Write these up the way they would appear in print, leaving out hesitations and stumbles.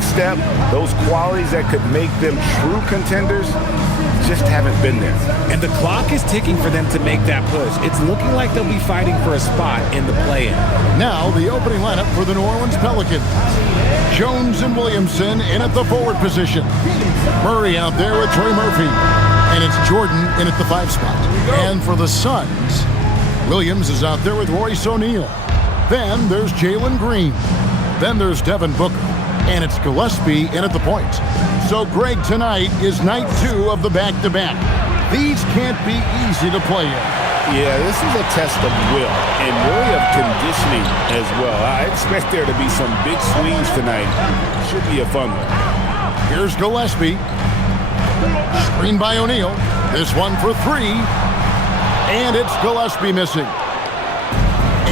next step, those qualities that could make them true contenders, just haven't been there. And the clock is ticking for them to make that push. It's looking like they'll be fighting for a spot in the play-in. Now the opening lineup for the New Orleans Pelicans. Jones and Williamson in at the forward position. Murray out there with Trey Murphy. And it's Jordan in at the 5 spot. And for the Suns, Williams is out there with Royce O'Neal. Then there's Jalen Green. Then there's Devin Booker. And it's Gillespie in at the point. So, Greg, tonight is night 2 of the back-to-back. These can't be easy to play in. Yeah, this is a test of will and really of conditioning as well. I expect there to be some big swings tonight. Should be a fun one. Here's Gillespie. Screen by O'Neal. This one for 3. And it's Gillespie missing.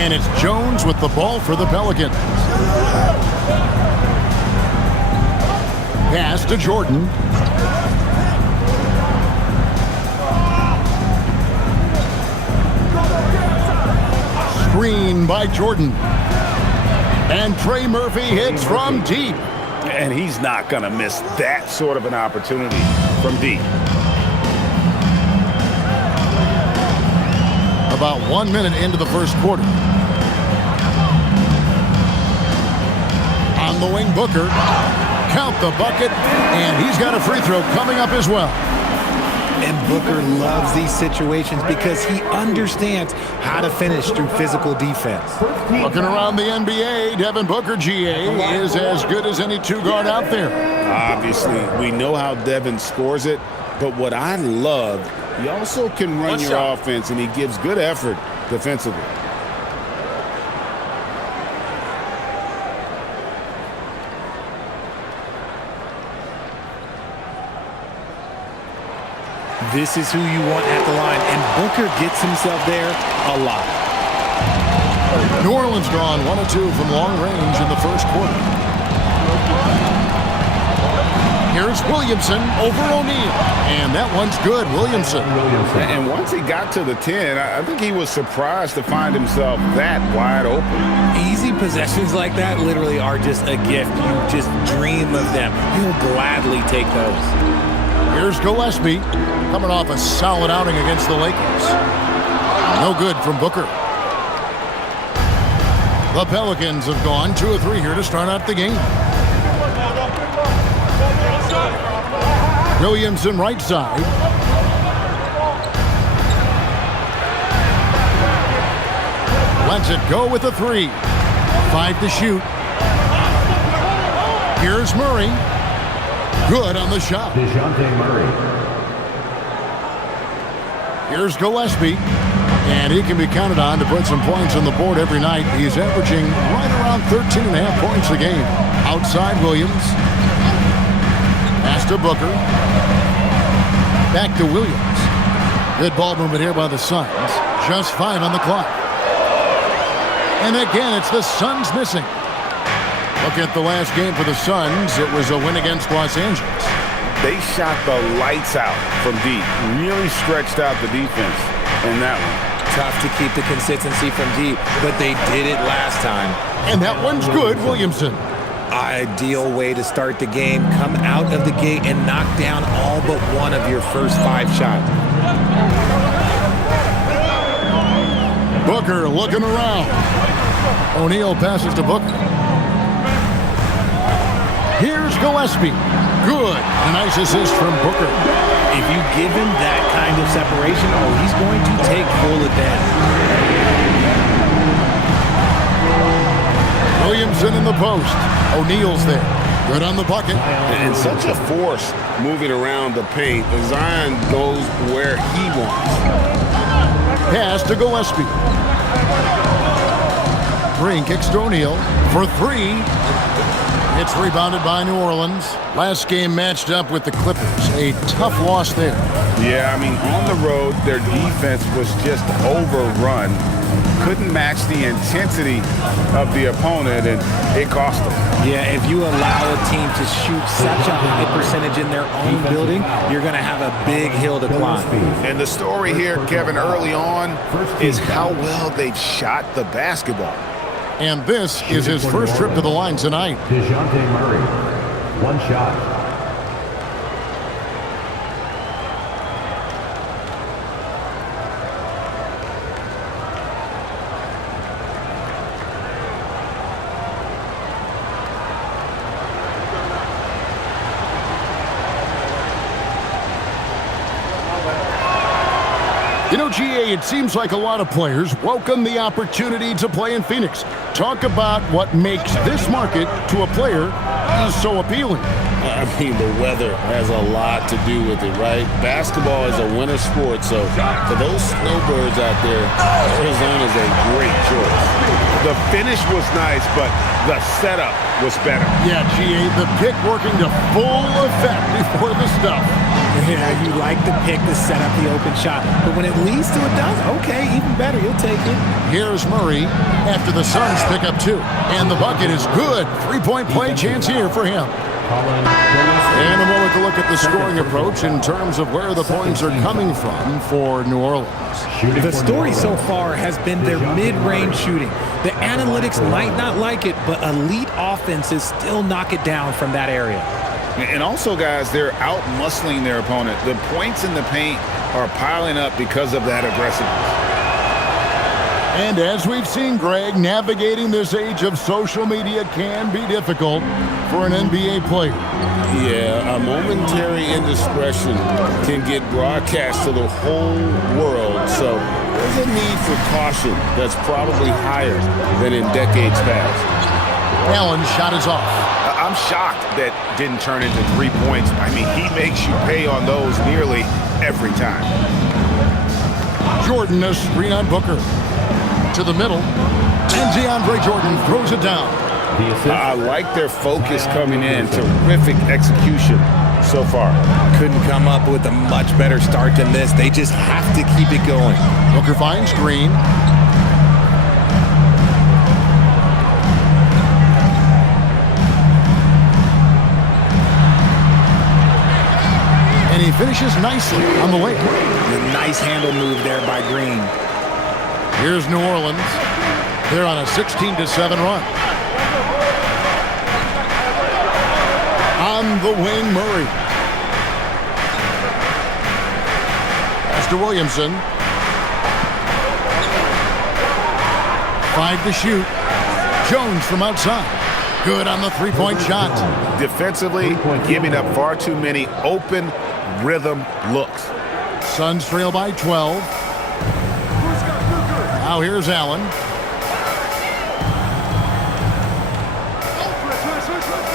And it's Jones with the ball for the Pelicans. Pass to Jordan. Screen by Jordan. And Trey Murphy hits from deep. And he's not going to miss that sort of an opportunity from deep. About 1 minute into the first quarter. On the wing, Booker. Count the bucket, and he's got a free throw coming up as well. And Booker loves these situations because he understands how to finish through physical defense. Looking around the NBA, Devin Booker, GA, is as good as any 2-guard out there. Obviously, we know how Devin scores it, but what I love, he also can run your offense, and he gives good effort defensively. This is who you want at the line, and Booker gets himself there a lot. New Orleans gone 1 of 2 from long range in the first quarter. Here's Williamson over O'Neal, and that one's good. Williamson. And once he got to the 10, I think he was surprised to find himself that wide open. Easy possessions like that literally are just a gift. You just dream of them. You'll gladly take those. Here's Gillespie, coming off a solid outing against the Lakers. No good from Booker. The Pelicans have gone 2 of 3 here to start out the game. Williamson right side. Lets it go with a 3. 5 to shoot. Here's Murray. Good on the shot. Here's Gillespie. And he can be counted on to put some points on the board every night. He's averaging right around 13.5 points a game. Outside Williams. Pass to Booker. Back to Williams. Good ball movement here by the Suns. Just 5 on the clock. And again, it's the Suns missing. Look at the last game for the Suns. It was a win against Los Angeles. They shot the lights out from deep. Really stretched out the defense in that one. Tough to keep the consistency from deep, but they did it last time. And that one's good, Williamson. Ideal way to start the game. Come out of the gate and knock down all but one of your first 5 shots. Booker looking around. O'Neal passes to Booker. Here's Gillespie. Good. A nice assist from Booker. If you give him that kind of separation, he's going to take full advantage. Williamson in the post. O'Neal's there. Good on the bucket. And such a force moving around the paint. Zion goes where he wants. Pass to Gillespie. Green kicks to O'Neal for 3. It's rebounded by New Orleans. Last game matched up with the Clippers. A tough loss there. Yeah, I mean, on the road, their defense was just overrun. Couldn't match the intensity of the opponent, and it cost them. Yeah, if you allow a team to shoot such a high percentage in their own building, you're going to have a big hill to climb. And the story here, Kevin, early on is how well they've shot the basketball. And this is his first trip to the line tonight. One shot. You know, GA, it seems like a lot of players welcome the opportunity to play in Phoenix. Talk about what makes this market to a player so appealing. I mean, the weather has a lot to do with it, right? Basketball is a winter sport, so for those snowbirds out there, Arizona is a great choice. The finish was nice, but the setup was better. Yeah, GA, the pick working to full effect before the stuff. Yeah, you like the pick to set up the open shot, but when it leads to a dunk, okay, even better, you'll take it. Here's Murray after the Suns pick up 2. And the bucket is good. 3-point play chance here for him. And a moment to look at the scoring approach in terms of where the points are coming from for New Orleans. The story so far has been their mid-range shooting. The analytics might not like it, but elite offenses still knock it down from that area. And also, guys, they're out-muscling their opponent. The points in the paint are piling up because of that aggressiveness. And as we've seen, Greg, navigating this age of social media can be difficult for an NBA player. Yeah, a momentary indiscretion can get broadcast to the whole world, so there's a need for caution that's probably higher than in decades past. Allen's shot is off. I'm shocked that didn't turn into 3 points. I mean, he makes you pay on those nearly every time. Jordan, a screen on Booker. To the middle. And DeAndre Jordan throws it down. I like their focus coming in. Terrific execution so far. Couldn't come up with a much better start than this. They just have to keep it going. Booker finds Green. And he finishes nicely on the lane. A nice handle move there by Green. Here's New Orleans. They're on a 16-7 run. On the wing, Murray. Pass to Williamson. 5 to shoot. Jones from outside. Good on the three-point shot. Defensively, giving up far too many open rhythm looks. Suns trail by 12. Now here's Allen.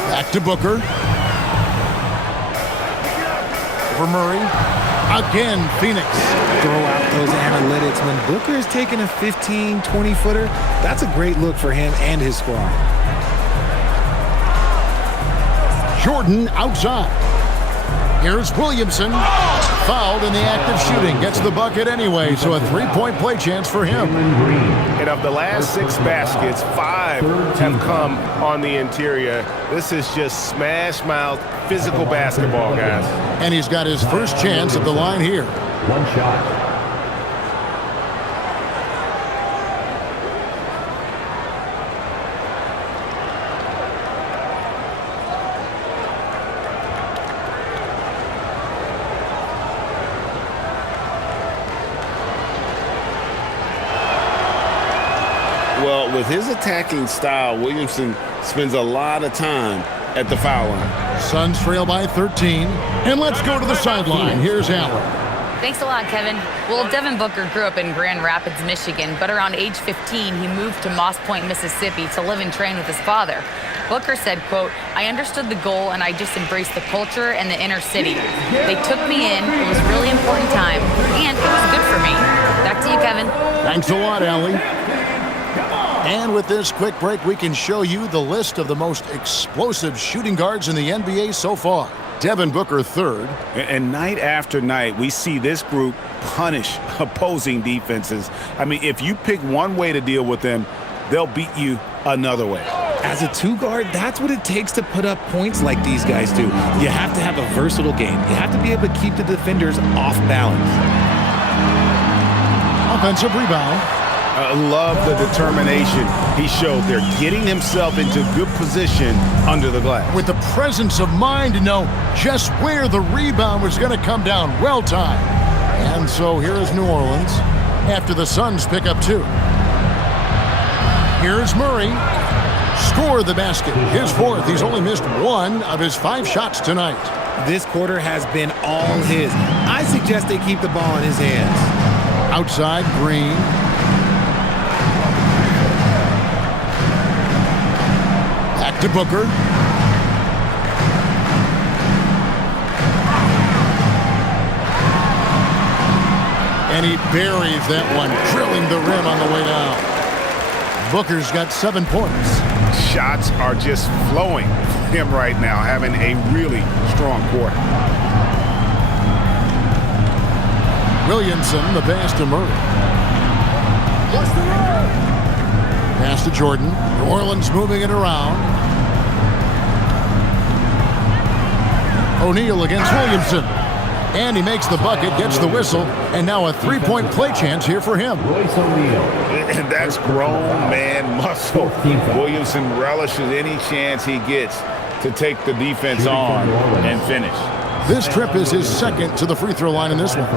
Back to Booker. For Murray. Again, Phoenix. Throw out those analytics. When Booker is taking a 15, 20-footer, that's a great look for him and his squad. Jordan outside. Here's Williamson. Fouled in the act of shooting. Gets the bucket anyway, so a 3-point play chance for him. And of the last 6 baskets, 5 have come on the interior. This is just smash-mouth, physical basketball, guys. And he's got his first chance at the line here. One shot. Well, with his attacking style, Williamson spends a lot of time at the foul line. Suns trail by 13. And let's go to the sideline. Here's Allen. Thanks a lot, Kevin. Well, Devin Booker grew up in Grand Rapids, Michigan, but around age 15, he moved to Moss Point, Mississippi to live and train with his father. Booker said, quote, "I understood the goal and I just embraced the culture and the inner city. They took me in. It was a really important time, and it was good for me." Back to you, Kevin. Thanks a lot, Allie. And with this quick break, we can show you the list of the most explosive shooting guards in the NBA so far. Devin Booker third. And night after night, we see this group punish opposing defenses. I mean, if you pick one way to deal with them, they'll beat you another way. As a 2-guard, that's what it takes to put up points like these guys do. You have to have a versatile game. You have to be able to keep the defenders off balance. Offensive rebound. I love the determination he showed there, getting himself into good position under the glass. With the presence of mind to know just where the rebound was going to come down. Well timed. And so here is New Orleans after the Suns pick up 2. Here's Murray. Score the basket. His 4th. He's only missed 1 of his 5 shots tonight. This quarter has been all his. I suggest they keep the ball in his hands. Outside, Green. Back to Booker. And he buries that one, drilling the rim on the way down. Booker's got 7 points. Shots are just flowing for him right now, having a really strong quarter. Williamson, the pass to Murray. Pass to Jordan. New Orleans moving it around. O'Neal against Williamson. And he makes the bucket, gets the whistle, and now a 3-point play chance here for him. And that's grown man muscle. Williamson relishes any chance he gets to take the defense on and finish. This trip is his 2nd to the free throw line in this one.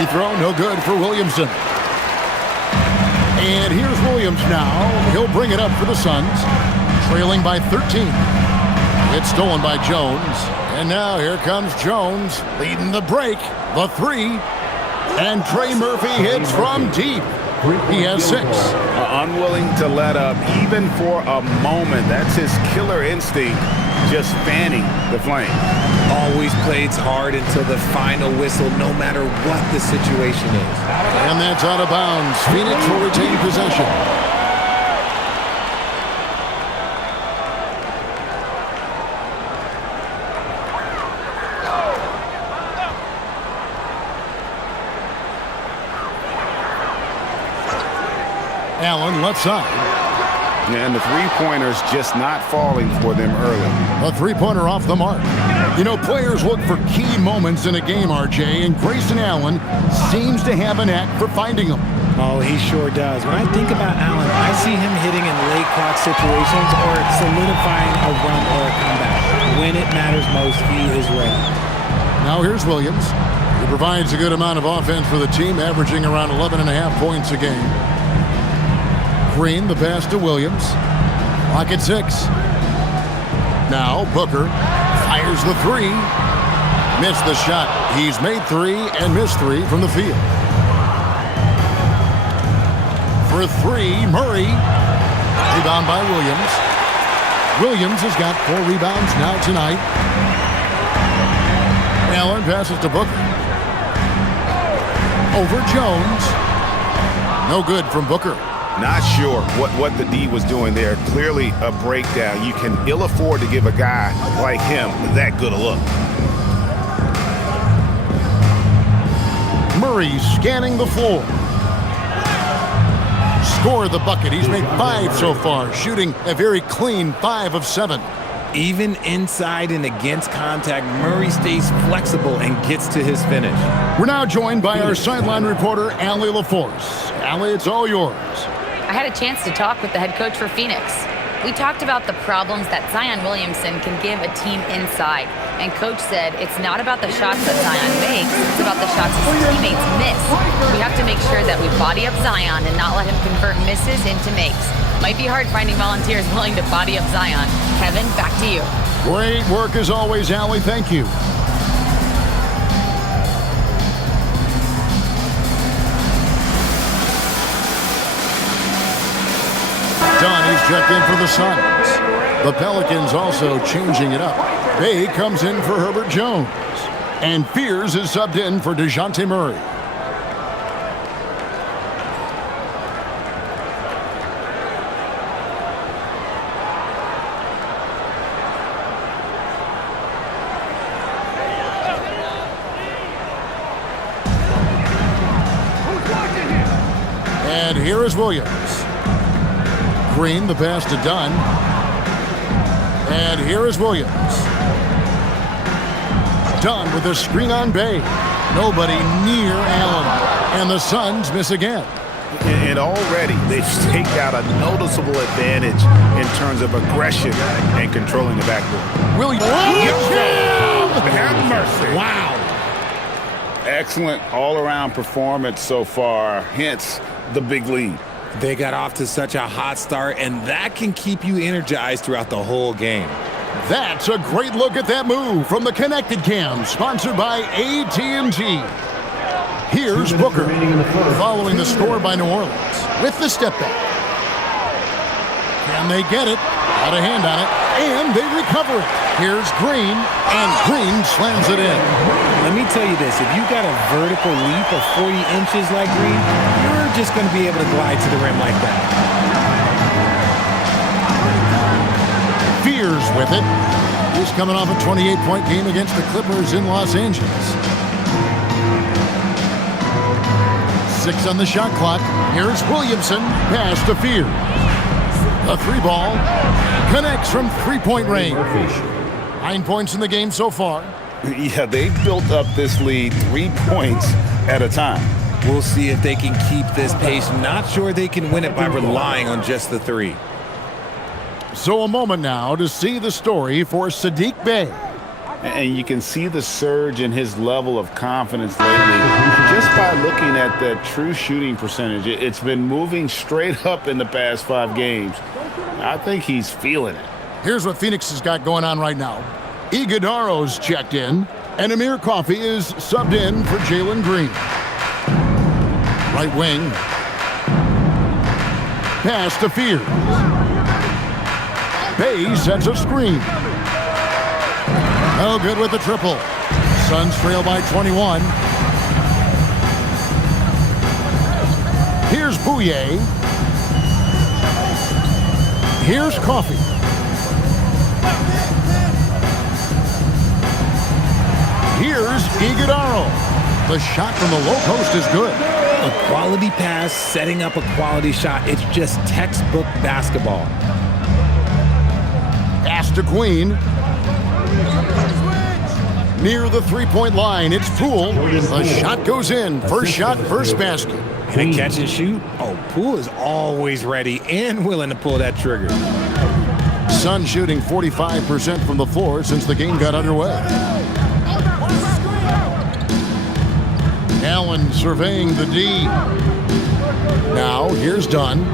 Free throw, no good for Williamson. And here's Williams now. He'll bring it up for the Suns, trailing by 13. It's stolen by Jones. And now here comes Jones, leading the break, the 3. And Trey Murphy hits from deep. He has 6. Unwilling to let up, even for a moment. That's his killer instinct, just fanning the flame. Always plays hard until the final whistle, no matter what the situation is. And that's out of bounds. Phoenix will retain possession. Allen left side. And the three-pointers just not falling for them early. A three-pointer off the mark. You know, players look for key moments in a game, RJ, and Grayson Allen seems to have a knack for finding them. Oh, he sure does. When I think about Allen, I see him hitting in late clock situations or solidifying a run or a comeback. When it matters most, he is ready. Now here's Williams. He provides a good amount of offense for the team, averaging around 11.5 points a game. Green, the pass to Williams. Clock at 6. Now Booker fires the 3. Missed the shot. He's made 3 and missed 3 from the field. For 3, Murray. Rebound by Williams. Williams has got 4 rebounds now tonight. Allen passes to Booker. Over Jones. No good from Booker. Not sure what the D was doing there. Clearly a breakdown. You can ill afford to give a guy like him that good a look. Murray scanning the floor. Score the bucket. He's made 5 so far, shooting a very clean 5 of 7. Even inside and against contact, Murray stays flexible and gets to his finish. We're now joined by our sideline reporter, Allie LaForce. Allie, it's all yours. I had a chance to talk with the head coach for Phoenix. We talked about the problems that Zion Williamson can give a team inside. And coach said it's not about the shots that Zion makes, it's about the shots his teammates miss. We have to make sure that we body up Zion and not let him convert misses into makes. Might be hard finding volunteers willing to body up Zion. Kevin, back to you. Great work as always, Allie. Thank you. Donnie's checked in for the Suns. The Pelicans also changing it up. Bay comes in for Herbert Jones. And Fears is subbed in for DeJounte Murray. Here is Williams. Green, the pass to Dunn. And here is Williams. Dunn with a screen on Bay. Nobody near Allen. And the Suns miss again. And already they've staked out a noticeable advantage in terms of aggression and controlling the backboard. Williams. Have mercy. Wow. Excellent all-around performance so far, hence the big lead. They got off to such a hot start, and that can keep you energized throughout the whole game. That's a great look at that move from the Connected Cam, sponsored by AT&T. Here's Booker, following the score by New Orleans, with the step back. Can they get it? Got a hand on it, and they recover it. Here's Green, and Green slams it in. Let me tell you this, if you got a vertical leap of 40 inches like Green, you're just going to be able to glide to the rim like that. Fears with it. He's coming off a 28-point game against the Clippers in Los Angeles. 6 on the shot clock. Here's Williamson. Pass to Fears. The 3-ball connects from 3-point range. 9 points in the game so far. Yeah, they've built up this lead 3 points at a time. We'll see if they can keep this pace. Not sure they can win it by relying on just the 3. So a moment now to see the story for Saddiq Bey. And you can see the surge in his level of confidence lately just by looking at that true shooting percentage. It's been moving straight up in the past 5 games. I think he's feeling it. Here's what Phoenix has got going on right now. Iguodaro's checked in, and Amir Coffey is subbed in for Jalen Green. Right wing. Pass to Fears. Bay sets a screen. No good with the triple. Suns trail by 21. Here's Bouye. Here's Coffey. Here's Iguodaro. The shot from the low post is good. A quality pass, setting up a quality shot. It's just textbook basketball. Pass to Queen. Near the 3-point line, it's Poole. The shot goes in. First shot, first basket. And a catch and shoot. Oh, Poole is always ready and willing to pull that trigger. Suns shooting 45% from the floor since the game got underway. Allen surveying the D. Now, here's Dunn.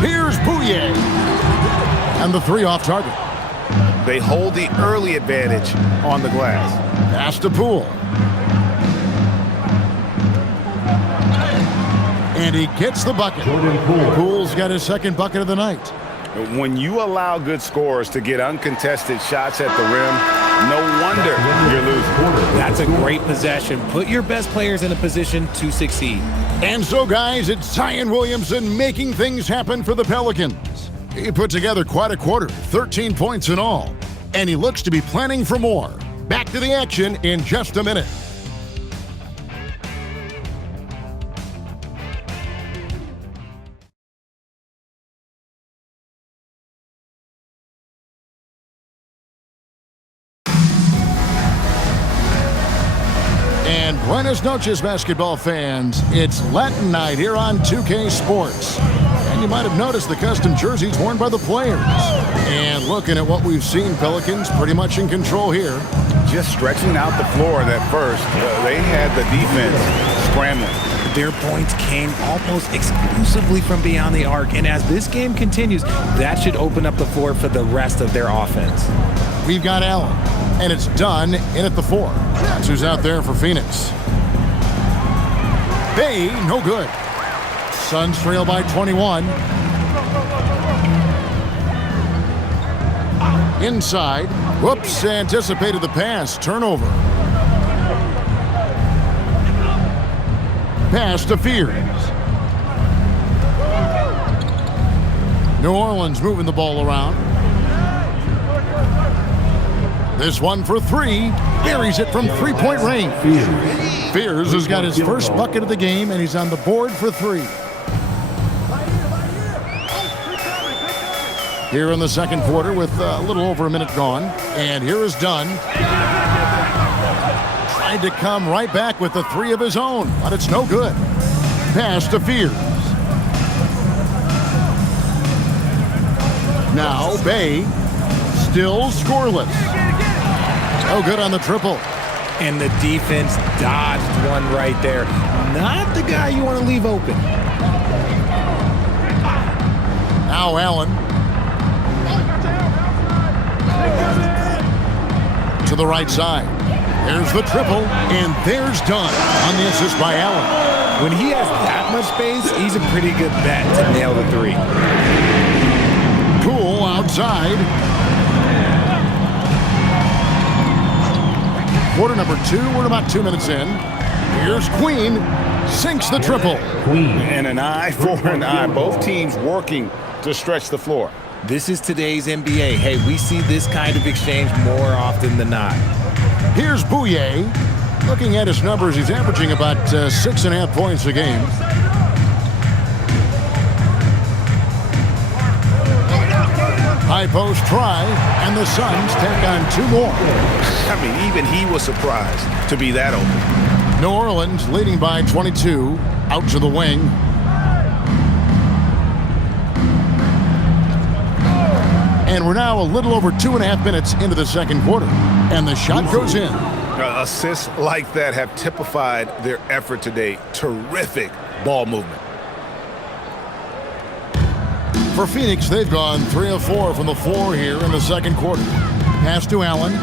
Here's Bouye. And the 3 off target. They hold the early advantage on the glass. Pass to Poole. And he gets the bucket. Poole's got his second bucket of the night. When you allow good scorers to get uncontested shots at the rim, no wonder you're losing. That's a great possession. Put your best players in a position to succeed. And so, guys, it's Zion Williamson making things happen for the Pelicans. He put together quite a quarter, 13 points in all. And he looks to be planning for more. Back to the action in just a minute. And buenas noches, basketball fans. It's Latin night here on 2K Sports. And you might have noticed the custom jerseys worn by the players. And looking at what we've seen, Pelicans pretty much in control here. Just stretching out the floor at first. They had the defense scrambling. Their points came almost exclusively from beyond the arc. And as this game continues, that should open up the floor for the rest of their offense. We've got Allen, and it's Dunn in at the 4. That's who's out there for Phoenix. Bay, no good. Suns trail by 21. Inside. Whoops, anticipated the pass. Turnover. Pass to Fears. New Orleans moving the ball around. This one for 3. Buries it from 3-point range. Fears has got his first bucket of the game, and he's on the board for 3. here in the second quarter with a little over a minute gone. And here is Dunn. Tried to come right back with the three of his own, but it's no good. Pass to Fears. Now Bay, still scoreless. No good on the triple. And the defense dodged one right there. Not the guy you want to leave open. Now Allen. To the right side. There's the triple, and there's Dunn on the assist by Allen. When he has that much space, he's a pretty good bet to nail the three. Cool outside. Quarter number 2, we're about 2 minutes in. Here's Queen, sinks the triple. And an eye for an eye. Both teams working to stretch the floor. This is today's NBA. Hey, we see this kind of exchange more often than not. Here's Bouye. Looking at his numbers, he's averaging about 6.5 points a game. High post try, and the Suns tack on 2 more. I mean, even he was surprised to be that open. New Orleans leading by 22. Out to the wing. And we're now a little over 2.5 minutes into the second quarter. And the shot goes in. Assists like that have typified their effort today. Terrific ball movement. For Phoenix, they've gone 3 of 4 from the floor here in the second quarter. Pass to Allen.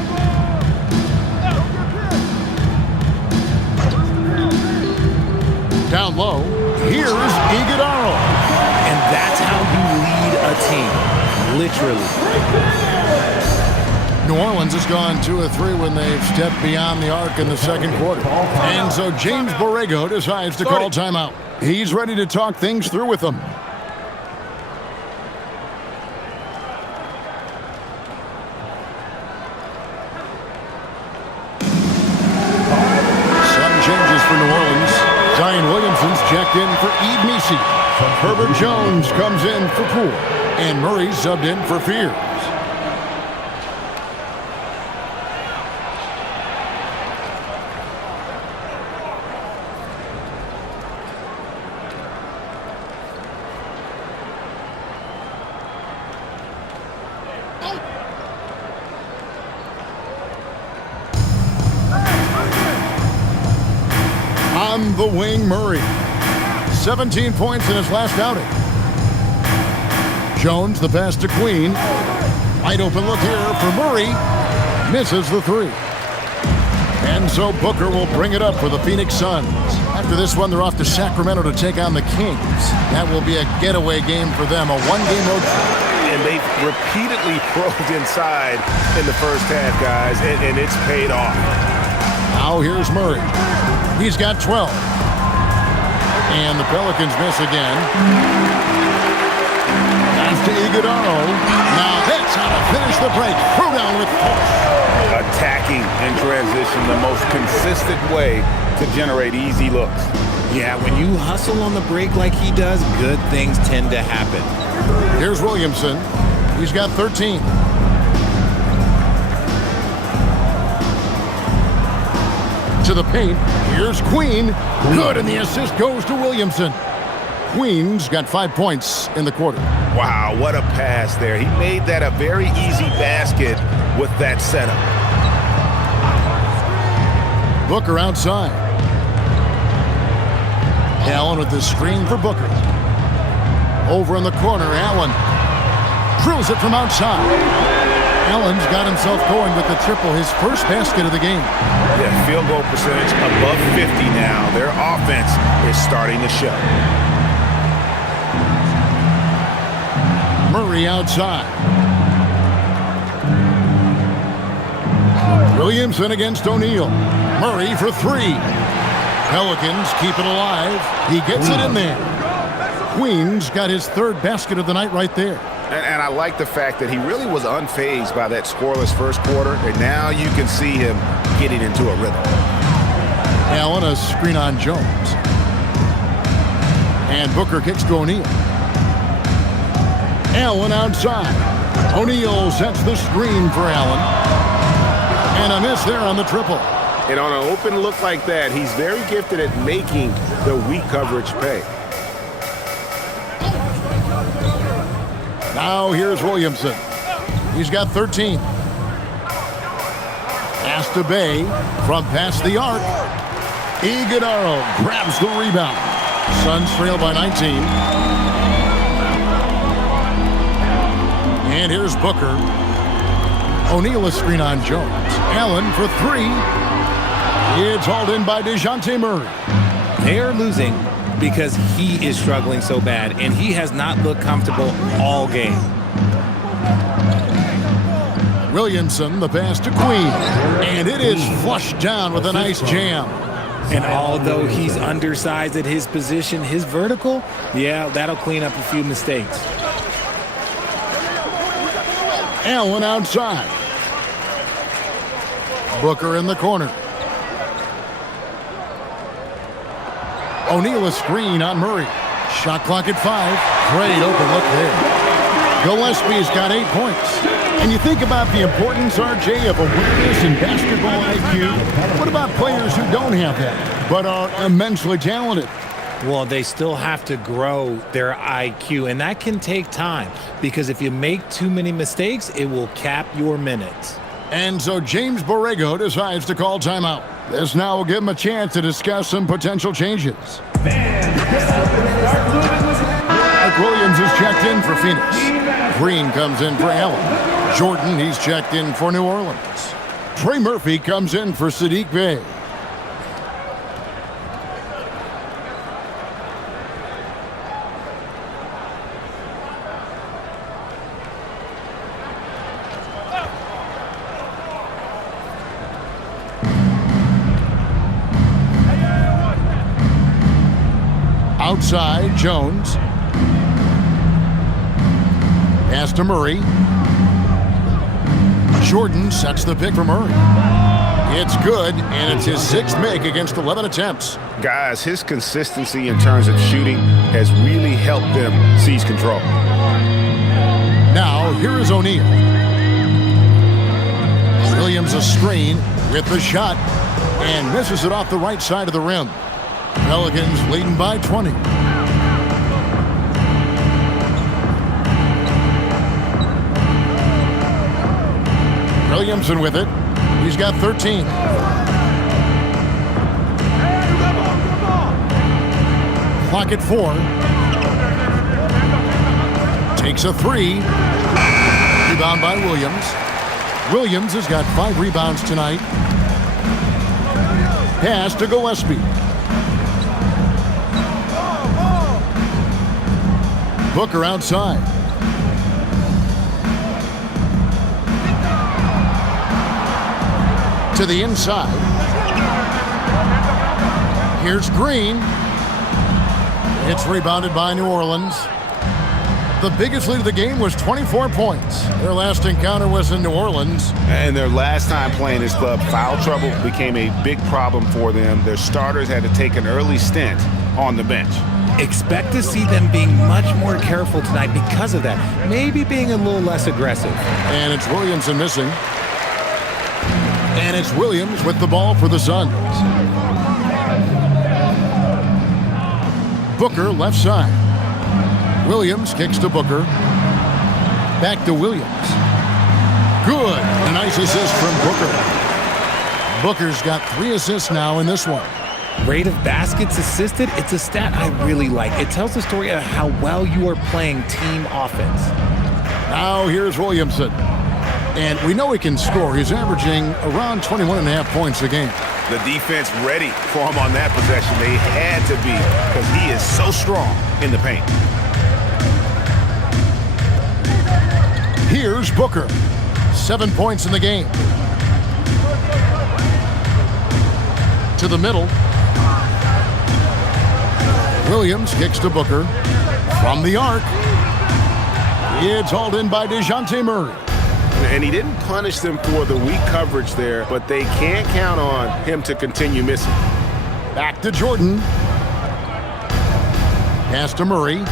Down low. Here's Iguodala. And that's how you lead a team. Literally. New Orleans has gone 2 of 3 when they've stepped beyond the arc in the second quarter. And so James Borrego decides to call timeout. He's ready to talk things through with them. Some changes for New Orleans. Zion Williamson's checked in for Yves Missi. Herbert Jones comes in for Poole. And Murray subbed in for Fears. On the wing, Murray. 17 points in his last outing. Jones, the pass to Queen. Wide open look here for Murray. Misses the 3. And so Booker will bring it up for the Phoenix Suns. After this one, they're off to Sacramento to take on the Kings. That will be a getaway game for them, a one-game road trip. And they've repeatedly probed inside in the first half, guys, and it's paid off. Now here's Murray. He's got 12. And the Pelicans miss again. To Iguodala. Now that's how to finish the break. Throw down with force. Attacking in transition, the most consistent way to generate easy looks. Yeah, when you hustle on the break like he does, good things tend to happen. Here's Williamson. He's got 13. To the paint. Here's Queen. Good, and the assist goes to Williamson. Queen's got 5 points in the quarter. Wow, what a pass there. He made that a very easy basket with that setup. Booker outside. Allen with the screen for Booker. Over in the corner, Allen drills it from outside. Allen's got himself going with the triple, his first basket of the game. Yeah, field goal percentage above 50 now. Their offense is starting to show. Murray outside. Williamson against O'Neal. Murray for 3. Pelicans keep it alive. He gets it in there. Queen's got his 3rd basket of the night right there. And I like the fact that he really was unfazed by that scoreless first quarter, and now you can see him getting into a rhythm. Allen, a screen on Jones. And Booker kicks to O'Neal. Allen outside. O'Neal sets the screen for Allen. And a miss there on the triple. And on an open look like that, he's very gifted at making the weak coverage pay. Now here's Williamson. He's got 13. Pass to Bay from past the arc. Iguodala grabs the rebound. Suns trail by 19. And here's Booker. O'Neal a screen on Jones. Allen for three. It's hauled in by DeJounte Murray. They are losing because he is struggling so bad, and he has not looked comfortable all game. Williamson, the pass to Queen. And it is flushed down with a nice jam. And although he's undersized at his position, his vertical, yeah, that'll clean up a few mistakes. Allen outside. Booker in the corner. O'Neal a screen on Murray. Shot clock at 5. Great open look there. Gillespie's got 8 points. And you think about the importance, RJ, of awareness and basketball IQ. What about players who don't have that, but are immensely talented? Well, they still have to grow their IQ, and that can take time because if you make too many mistakes, it will cap your minutes. And so James Borrego decides to call timeout. This now will give him a chance to discuss some potential changes. Mike Williams is checked in for Phoenix. Green comes in for Allen. Jordan, he's checked in for New Orleans. Trey Murphy comes in for Saddiq Bey. Outside, Jones. Pass to Murray. Jordan sets the pick for Murray. It's good, and it's his 6th make against 11 attempts. Guys, his consistency in terms of shooting has really helped them seize control. Now, here is O'Neal. Williams a screen with the shot and misses it off the right side of the rim. Pelicans leading by 20. Williamson with it. He's got 13. Clock at 4. Takes a 3. Rebound by Williams. Williams has got 5 rebounds tonight. Pass to Gillespie. Booker outside. To the inside. Here's Green. It's rebounded by New Orleans. The biggest lead of the game was 24 points. Their last encounter was in New Orleans. And their last time playing this club, foul trouble became a big problem for them. Their starters had to take an early stint on the bench. Expect to see them being much more careful tonight because of that. Maybe being a little less aggressive. And it's Williamson missing. And it's Williams with the ball for the Suns. Booker left side. Williams kicks to Booker. Back to Williams. Good. A nice assist from Booker. Booker's got 3 assists now in this one. Rate of baskets assisted, it's a stat I really like. It tells the story of how well you are playing team offense. Now here's Williamson. And we know he can score. He's averaging around 21.5 points a game. The defense ready for him on that possession. They had to be because he is so strong in the paint. Here's Booker. 7 points in the game. To the middle. Williams kicks to Booker. From the arc. It's hauled in by DeJounte Murray. And he didn't punish them for the weak coverage there, but they can't count on him to continue missing. Back to Jordan. Pass to Murray.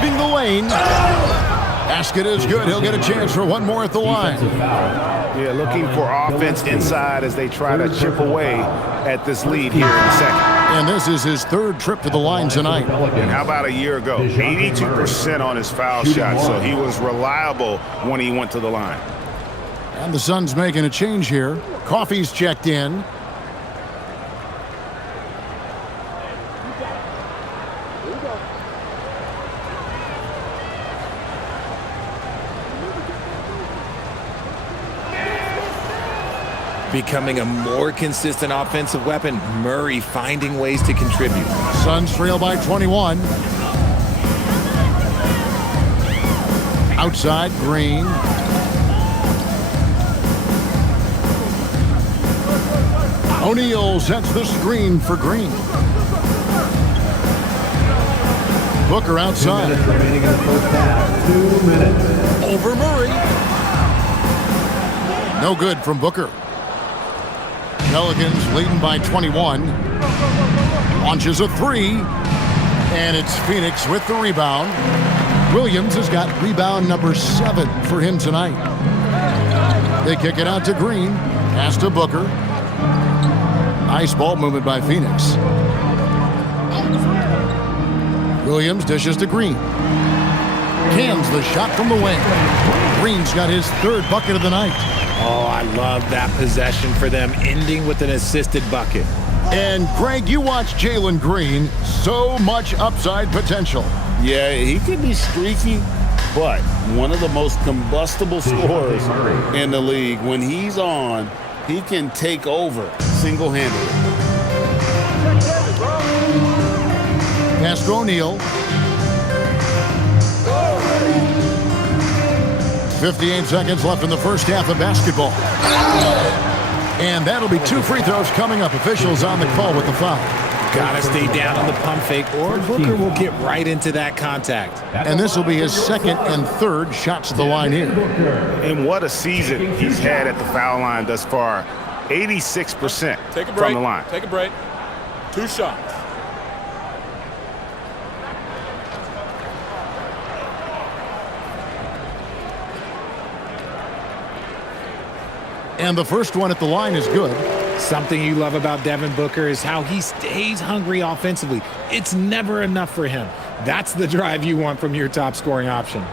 driving the lane. Basket is good. He'll get a chance for one more at the line. Yeah, looking for offense inside as they try to chip away at this lead here in the second. And this is his third trip to the line tonight. And how about a year ago? 82% on his foul shot, so he was reliable when he went to the line. And the Suns making a change here. Coffey's checked in. Becoming a more consistent offensive weapon, Murray finding ways to contribute. Suns trail by 21. Outside, Green. O'Neal sets the screen for Green. Booker outside. 2 minutes remaining in the first half. 2 minutes. Over Murray. No good from Booker. Pelicans leading by 21. Launches a three. And it's Phoenix with the rebound. Williams has got rebound number 7 for him tonight. They kick it out to Green. Pass to Booker. Nice ball movement by Phoenix. Williams dishes to Green. Cans the shot from the wing. Green's got his 3rd bucket of the night. Oh, I love that possession for them, ending with an assisted bucket. And, Greg, you watch Jalen Green. So much upside potential. Yeah, he could be streaky, but one of the most combustible scorers in the league. When he's on, he can take over single-handedly. Pass to O'Neal. 58 seconds left in the first half of basketball. And that'll be 2 free throws coming up. Officials on the call with the foul. Gotta stay down on the pump fake, or Booker will get right into that contact. And this will be his 2nd and 3rd shots at the line here. And what a season he's had at the foul line thus far. 86% from the line. Take a break. 2 shots. And the first one at the line is good. Something you love about Devin Booker is how he stays hungry offensively. It's never enough for him. That's the drive you want from your top scoring option.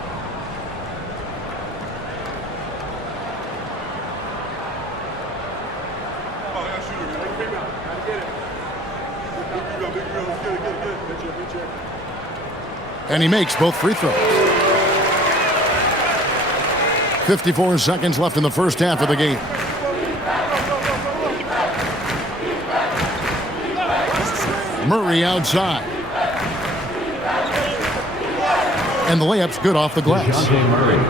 And he makes both free throws. 54 seconds left in the first half of the game. Murray outside. And the layup's good off the glass.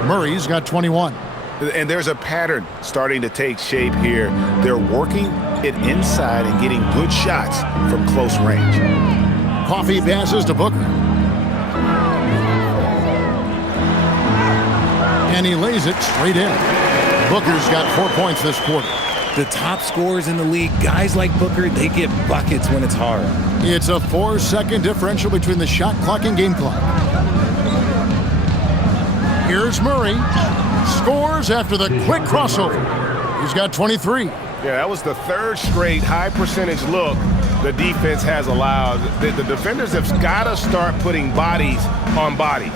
Murray's got 21. And there's a pattern starting to take shape here. They're working it inside and getting good shots from close range. Coffey passes to Booker. And he lays it straight in. Booker's got 4 points this quarter. The top scorers in the league, guys like Booker, they get buckets when it's hard. It's a 4-second differential between the shot clock and game clock. Here's Murray. Scores after the quick crossover. He's got 23. Yeah, that was the 3rd straight high percentage look the defense has allowed. The defenders have got to start putting bodies on bodies.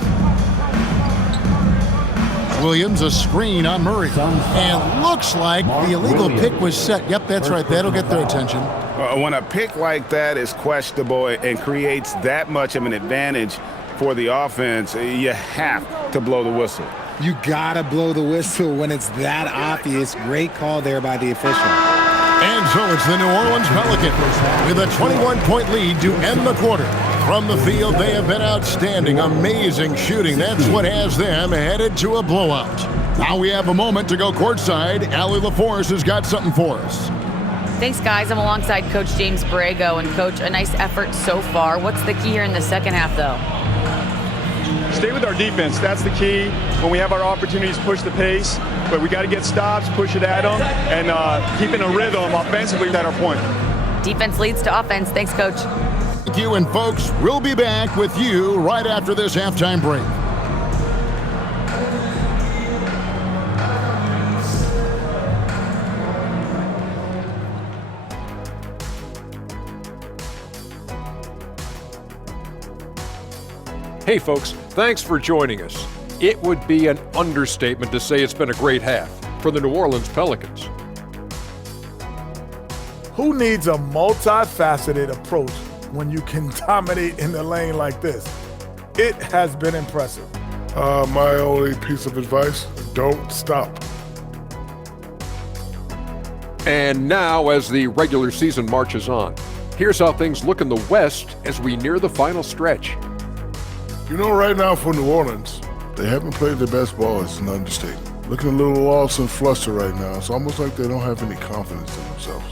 Williams, a screen on Murray. And looks like the illegal pick was set. Yep, that's right. That'll get their attention. When a pick like that is questionable and creates that much of an advantage for the offense, you have to blow the whistle. You gotta blow the whistle when it's that obvious. Great call there by the official. And so it's the New Orleans Pelicans with a 21-point lead to end the quarter. From the field, they have been outstanding. Amazing shooting. That's what has them headed to a blowout. Now we have a moment to go courtside. Allie LaForce has got something for us. Thanks, guys. I'm alongside Coach James Borrego. And, Coach, a nice effort so far. What's the key here in the second half, though? Stay with our defense. That's the key. When we have our opportunities, push the pace. But we got to get stops, push it at them, and keep in a rhythm offensively at our point. Defense leads to offense. Thanks, Coach. Thank you, and folks, we'll be back with you right after this halftime break. Hey folks, thanks for joining us. It would be an understatement to say it's been a great half for the New Orleans Pelicans. Who needs a multifaceted approach when you can dominate in the lane like this? It has been impressive. My only piece of advice, don't stop. And now, as the regular season marches on, here's how things look in the West as we near the final stretch. You know, right now for New Orleans, they haven't played their best ball. It's an understatement. Looking a little lost and flustered right now. It's almost like they don't have any confidence in themselves.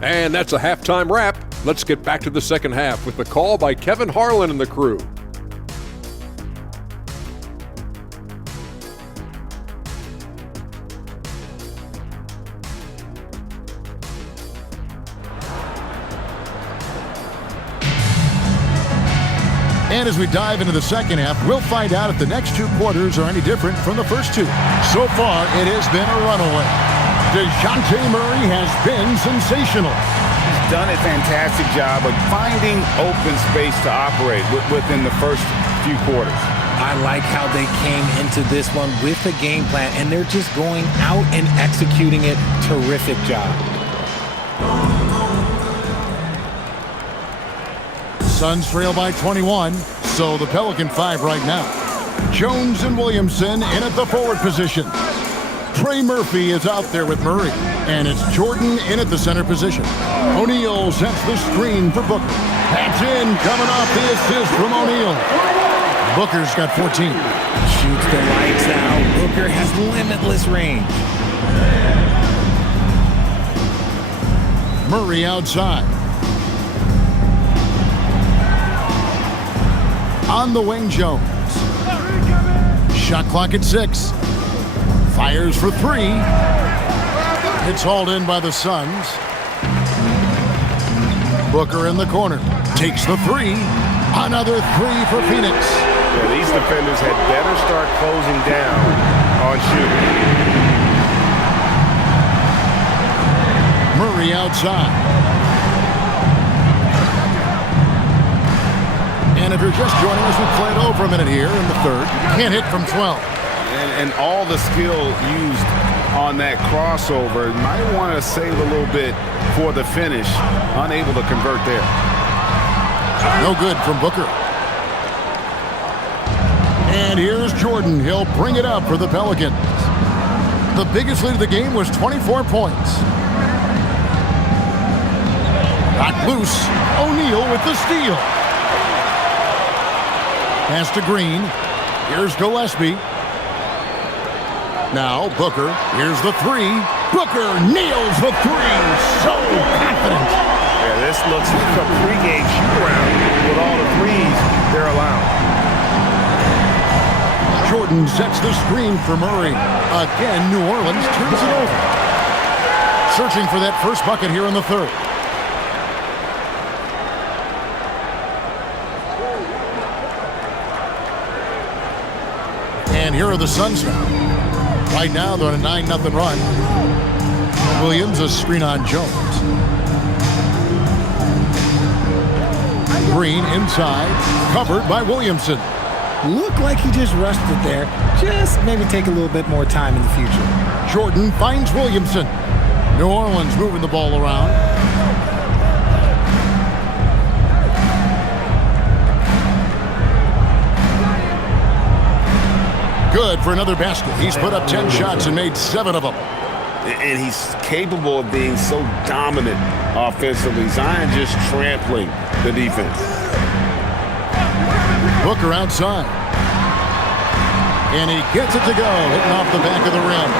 And that's a halftime wrap. Let's get back to the second half with the call by Kevin Harlan and the crew. And as we dive into the second half, we'll find out if the next two quarters are any different from the first two. So far, it has been a runaway. DeJounte Murray has been sensational. He's done a fantastic job of finding open space to operate within the first few quarters. I like how they came into this one with a game plan, and they're just going out and executing it. Terrific job. Suns trail by 21, so the Pelican 5 right now. Jones and Williamson in at the forward position. Trey Murphy is out there with Murray, and it's Jordan in at the center position. O'Neal sets the screen for Booker. That's in, coming off the assist from O'Neal. Booker's got 14. Shoots the lights out. Booker has limitless range. Murray outside. On the wing, Jones. Shot clock at 6. Fires for 3. It's hauled in by the Suns. Booker in the corner. Takes the 3. Another 3 for Phoenix. Yeah, these defenders had better start closing down on shooting. Murray outside. And if you're just joining us, we've played over a minute here in the third. Can't hit from 12. And all the skill used on that crossover, might want to save a little bit for the finish. Unable to convert there. No good from Booker. And here's Jordan. He'll bring it up for the Pelicans. The biggest lead of the game was 24 points. Got loose. O'Neal with the steal. Pass to Green. Here's Gillespie. Now Booker. Here's the 3. Booker nails the 3. So confident. Yeah, this looks like a pregame shoot-around with all the threes they're allowing. Jordan sets the screen for Murray. Again, New Orleans turns it over. Searching for that first bucket here in the third. And here are the Suns now. Right now, they're on a 9-0 run. Williams, a screen on Jones. Green inside, covered by Williamson. Looked like he just rushed it there. Just maybe take a little bit more time in the future. Jordan finds Williamson. New Orleans moving the ball around. Good for another basket. He's put up 10 shots and made 7 of them. And he's capable of being so dominant offensively. Zion just trampling the defense. Booker outside. And he gets it to go, hitting off the back of the rim.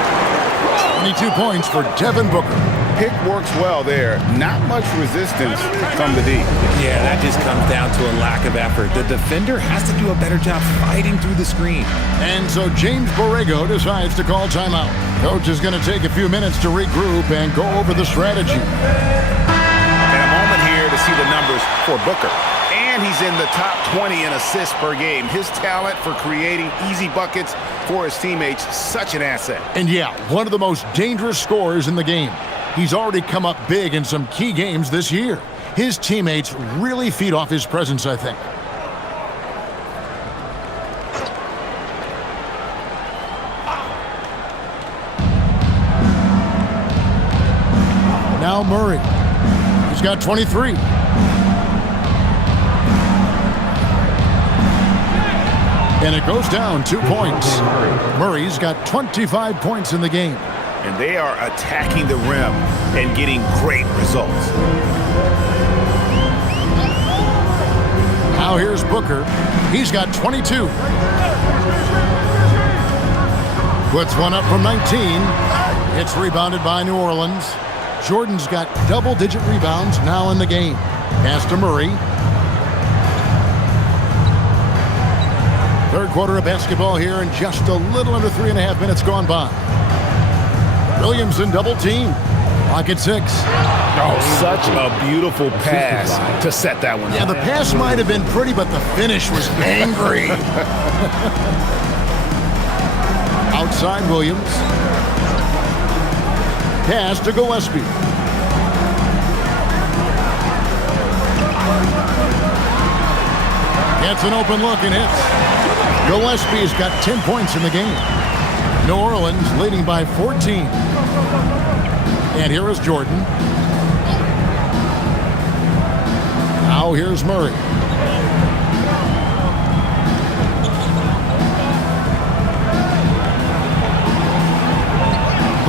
22 points for Devin Booker. Pick works well there. Not much resistance from the D. Yeah, that just comes down to a lack of effort. The defender has to do a better job fighting through the screen. And so James Borrego decides to call timeout. Coach is going to take a few minutes to regroup and go over the strategy. And a moment here to see the numbers for Booker. And he's in the top 20 in assists per game. His talent for creating easy buckets for his teammates, such an asset. And yeah, one of the most dangerous scorers in the game. He's already come up big in some key games this year. His teammates really feed off his presence, I think. Now Murray. He's got 23. And it goes down 2 points. Murray's got 25 points in the game. And they are attacking the rim and getting great results. Now here's Booker. He's got 22. Puts one up from 19. It's rebounded by New Orleans. Jordan's got double-digit rebounds now in the game. Pass to Murray. Third quarter of basketball here, and just a little under 3.5 minutes gone by. Williams in double team. Pocket 6. Oh, such a beautiful pass to set that one. Yeah, the pass might have been pretty, but the finish was angry. Outside Williams. Pass to Gillespie. Gets an open look and hits. Gillespie's got 10 points in the game. New Orleans leading by 14. And here is Jordan. Now here's Murray.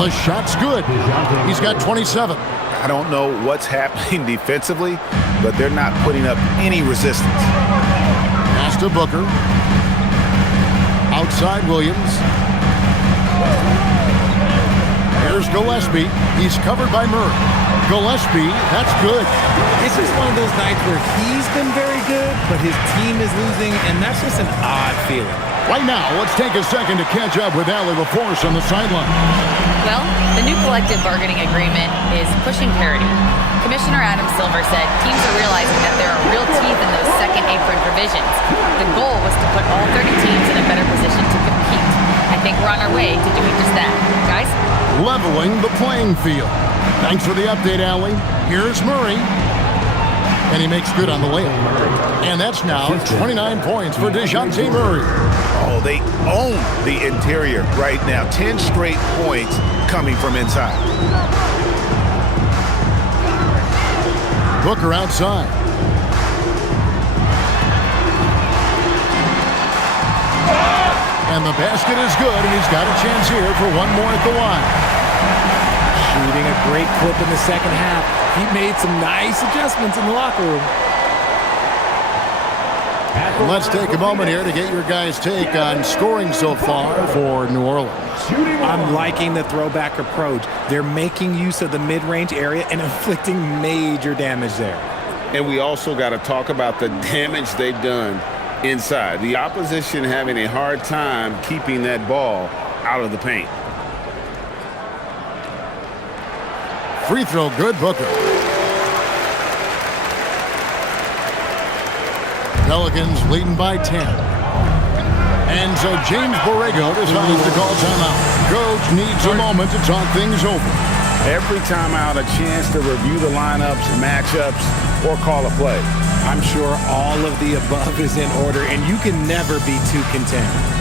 The shot's good. He's got 27. I don't know what's happening defensively, but they're not putting up any resistance. Pass to Booker. Outside Williams. Here's Gillespie. He's covered by Murray. Gillespie, that's good. It's just one of those nights where he's been very good, but his team is losing, and that's just an odd feeling. Right now, let's take a second to catch up with Allie LaForce on the sideline. Well, the new collective bargaining agreement is pushing parity. Commissioner Adam Silver said teams are realizing that there are real teeth in those second apron provisions. The goal was to put all 30 teams in a better position to compete. I think we're on our way to doing just that. Guys? Leveling the playing field. Thanks for the update, Allie. Here's Murray. And he makes good on the layup. And that's now 29 points for DeJounte Murray. Oh, they own the interior right now. 10 straight points coming from inside. Booker outside. And the basket is good, and he's got a chance here for one more at the line. Shooting a great clip in the second half. He made some nice adjustments in the locker room. Let's take a moment here to get your guys' take on scoring so far for New Orleans. I'm liking the throwback approach. They're making use of the mid-range area and inflicting major damage there. And we also got to talk about the damage they've done inside. The opposition having a hard time keeping that ball out of the paint. Free throw good, Booker. Pelicans leading by 10. And so James Borrego decides to call timeout. Coach needs a moment to talk things over. Every timeout, a chance to review the lineups, matchups, or call a play. I'm sure all of the above is in order, and you can never be too content.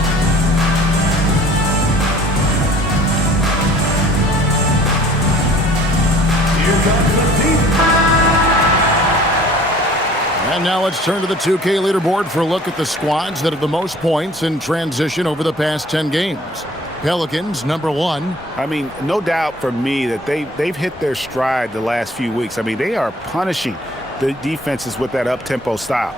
And now let's turn to the 2K leaderboard for a look at the squads that have the most points in transition over the past 10 games. Pelicans, number 1. I mean, no doubt for me that they've hit their stride the last few weeks. I mean, they are punishing the defenses with that up-tempo style.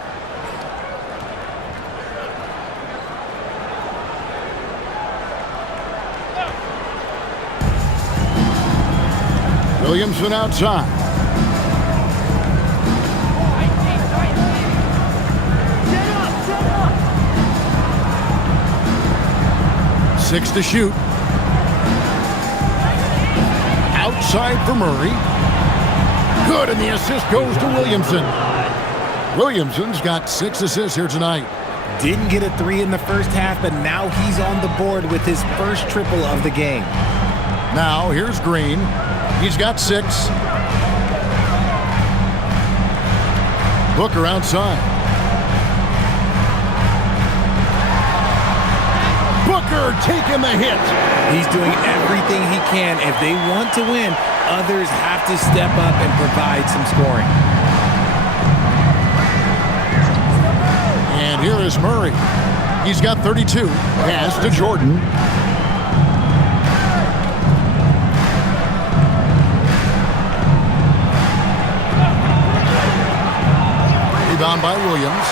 Williamson outside. Six to shoot. Outside for Murray. good, and the assist goes to Williamson. Williamson's got 6 assists here tonight. Didn't get a 3 in the first half, but now he's on the board with his first triple of the game. Now here's Green. He's got 6. Booker outside. Booker taking the hit. He's doing everything he can. If they want to win, others have to step up and provide some scoring. And here is Murray. He's got 32. Pass to Jordan. Rebound by Williams.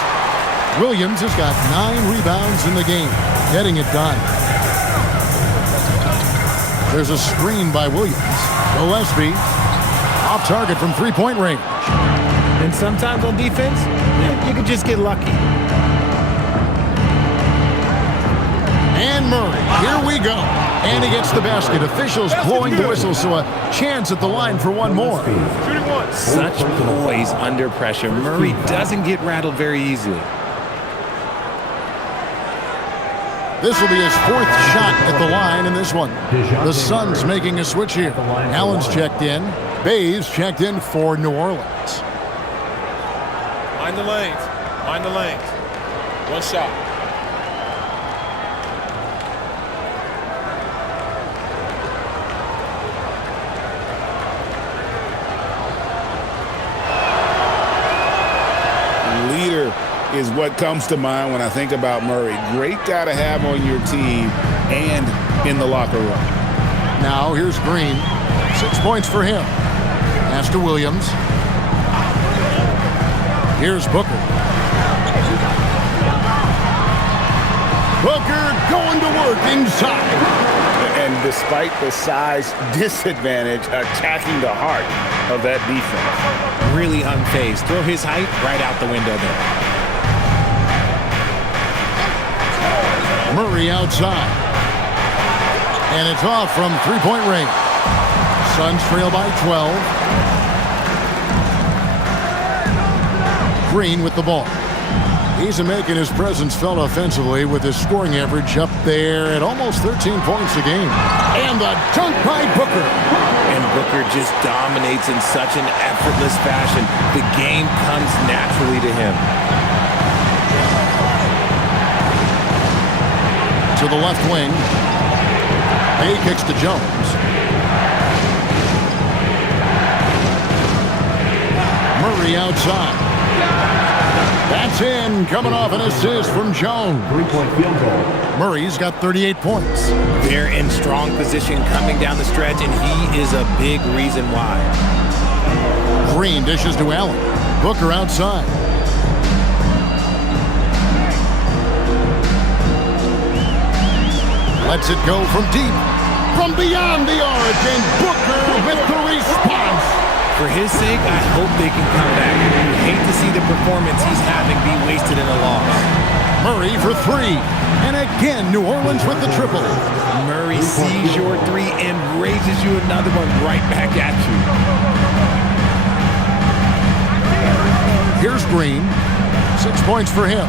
Williams has got 9 rebounds in the game, getting it done. There's a screen by Williams. Gillespie off target from three-point range. And sometimes on defense, you can just get lucky. And Murray, here we go. And he gets the basket. Officials blowing the whistle, so a chance at the line for one more. Such poise under pressure. Murray doesn't get rattled very easily. This will be his 4th shot at the line in this one. The Suns making a switch here. Allen's checked in. Bayes checked in for New Orleans. Mind the lanes. Mind the lanes. 1 shot. Leader is what comes to mind when I think about Murray. Great guy to have on your team and in the locker room. Now here's Green. 6 points for him. Pass to Williams. Here's Booker. Booker going to work inside. And despite the size disadvantage, attacking the heart of that defense. Really unfazed. Throw his height right out the window there. Murray outside. And it's off from three-point range. Suns trail by 12. Green with the ball. He's making his presence felt offensively with his scoring average up there at almost 13 points a game. And the dunk by Booker. And Booker just dominates in such an effortless fashion. The game comes naturally to him. To the left wing. He kicks to Jones. Murray outside. That's in, coming off an assist from Jones. 3-point field goal. Murray's got 38 points. They're in strong position coming down the stretch, and he is a big reason why. Green dishes to Allen. Booker outside. Lets it go from deep. From beyond the arc, and Booker with the response. For his sake, I hope they can come back. You hate to see the performance he's having be wasted in a loss. Murray for 3. And again, New Orleans with the triple. Murray sees your 3 and raises you another one right back at you. Here's Green. 6 points for him.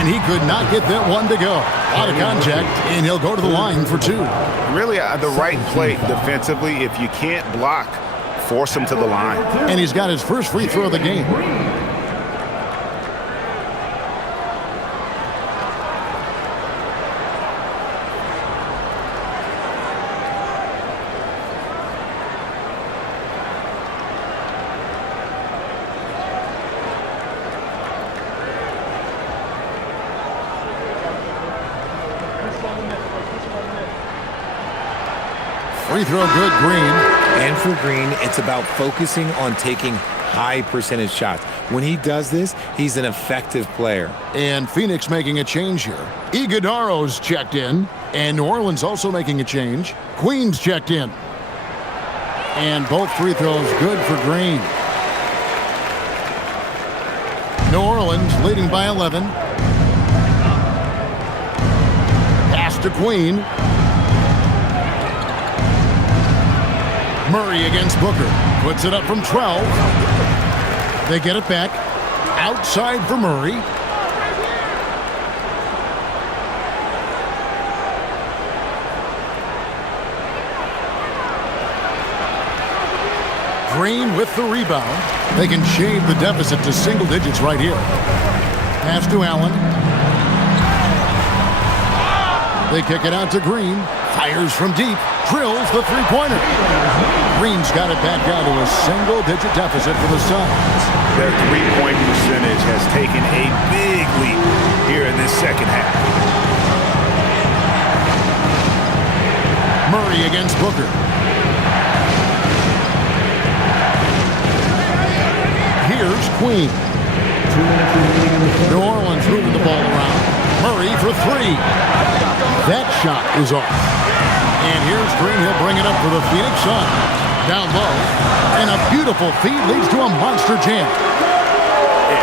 And he could not get that one to go. Out of contact, and he'll go to the line for 2. Really the right play defensively. If you can't block, force him to the line. And he's got his first free throw of the game. 3 throw good, Green. And for Green, it's about focusing on taking high percentage shots. When he does this, he's an effective player. And Phoenix making a change here. Iguodaro's checked in. And New Orleans also making a change. Queen's checked in. And both free throws good for Green. New Orleans leading by 11. Pass to Queen. Murray against Booker. Puts it up from 12. They get it back. Outside for Murray. Green with the rebound. They can shave the deficit to single digits right here. Pass to Allen. They kick it out to Green. Fires from deep. Drills the three-pointer. Green's got it back down to a single-digit deficit for the Suns. Their three-point percentage has taken a big leap here in this second half. Murray against Booker. Here's Queen. New Orleans moving the ball around. Murray for three. That shot is off. And here's Green. He'll bring it up for the Phoenix Suns. Down low. And a beautiful feed leads to a monster jam.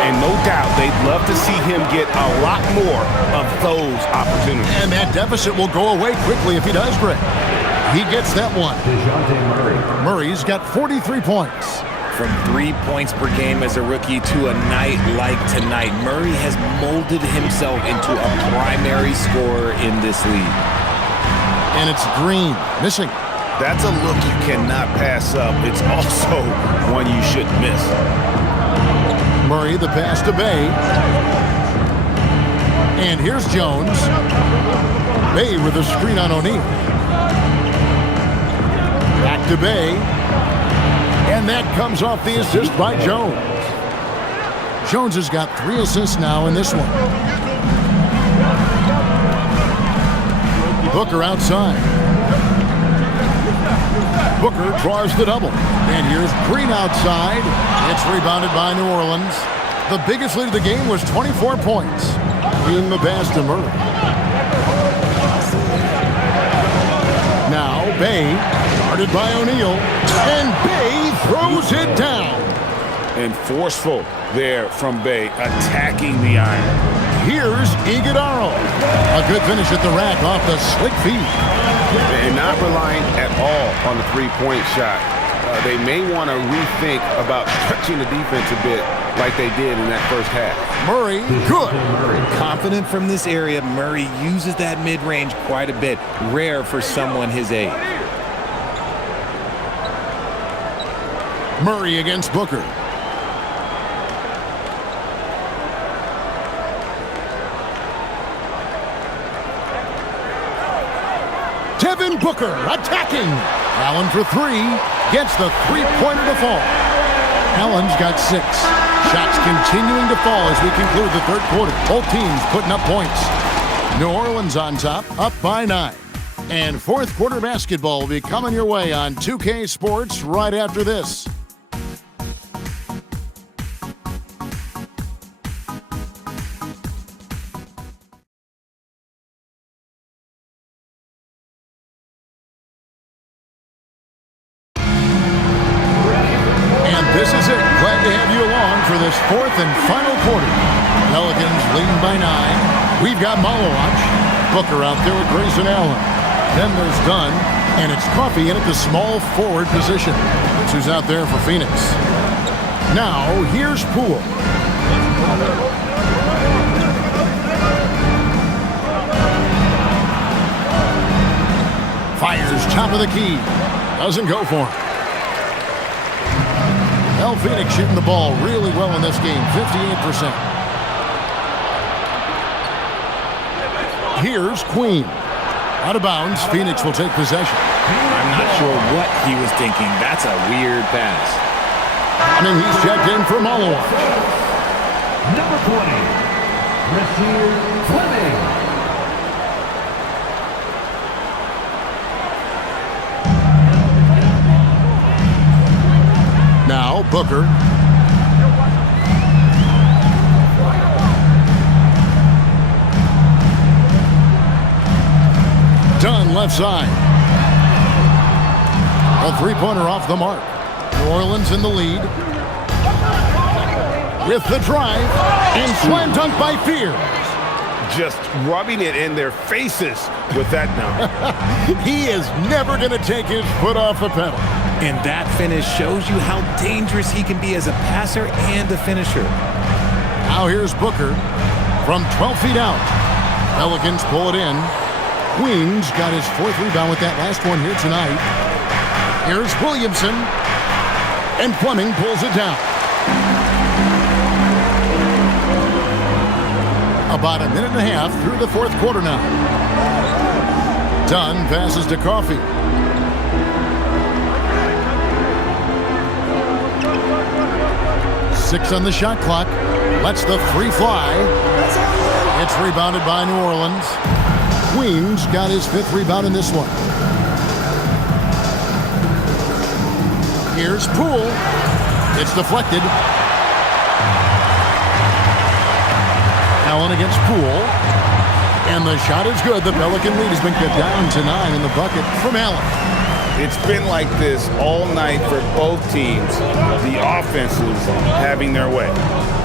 And no doubt, they'd love to see him get a lot more of those opportunities. And that deficit will go away quickly if he does, Greg. He gets that one. Murray's got 43 points. From 3 points per game as a rookie to a night like tonight, Murray has molded himself into a primary scorer in this league. And it's Green missing. That's a look you cannot pass up. It's also one you shouldn't miss. Murray, the pass to Bay. And here's Jones. Bay with a screen on O'Neal. Back to Bay. And that comes off the assist by Jones. Jones has got 3 assists now in this one. Booker outside. Booker draws the double. And here's Green outside. It's rebounded by New Orleans. The biggest lead of the game was 24 points. In the pass to Murray. Now Bay, guarded by O'Neal. And Bay throws it down. And forceful there from Bay, attacking the iron. Here's Iguodala. A good finish at the rack off the slick feed. And not relying at all on the three-point shot. They may want to rethink about stretching the defense a bit like they did in that first half. Murray, good. Confident from this area, Murray uses that mid-range quite a bit. Rare for someone his age. Murray against Booker. Devin Booker attacking. Allen for three. Gets the three-pointer to fall. Allen's got 6. Shots continuing to fall as we conclude the third quarter. Both teams putting up points. New Orleans on top, up by 9. And fourth quarter basketball will be coming your way on 2K Sports right after this. This is it. Glad to have you along for this fourth and final quarter. Pelicans leading by 9. We've got Malo watch. Booker out there with Grayson Allen. Then there's Dunn, and it's Coffey in at the small forward position. That's who's out there for Phoenix. Now, here's Poole. Fires top of the key. Doesn't go for him. Phoenix shooting the ball really well in this game, 58%. Here's Queen. Out of bounds, Phoenix will take possession. I'm not sure what he was thinking. That's a weird pass. And he's checked in for Malo. Number 20, Rasheed Fleming. Now Booker. Dunn left side. A three-pointer off the mark. New Orleans in the lead. With the drive and slam dunk by Fears. Just rubbing it in their faces with that now. He is never going to take his foot off the pedal. And that finish shows you how dangerous he can be as a passer and a finisher. Now here's Booker from 12 feet out. Pelicans pull it in. Queens got his 4th rebound with that last one here tonight. Here's Williamson. And Fleming pulls it down. About a minute and a half through the 4th quarter now. Dunn passes to Coffey. Six on the shot clock. Lets the three fly. It's rebounded by New Orleans. Queens got his 5th rebound in this one. Here's Poole. It's deflected. Allen against Poole. And the shot is good. The Pelican lead has been cut down to 9 in the bucket from Allen. It's been like this all night for both teams. The offenses having their way.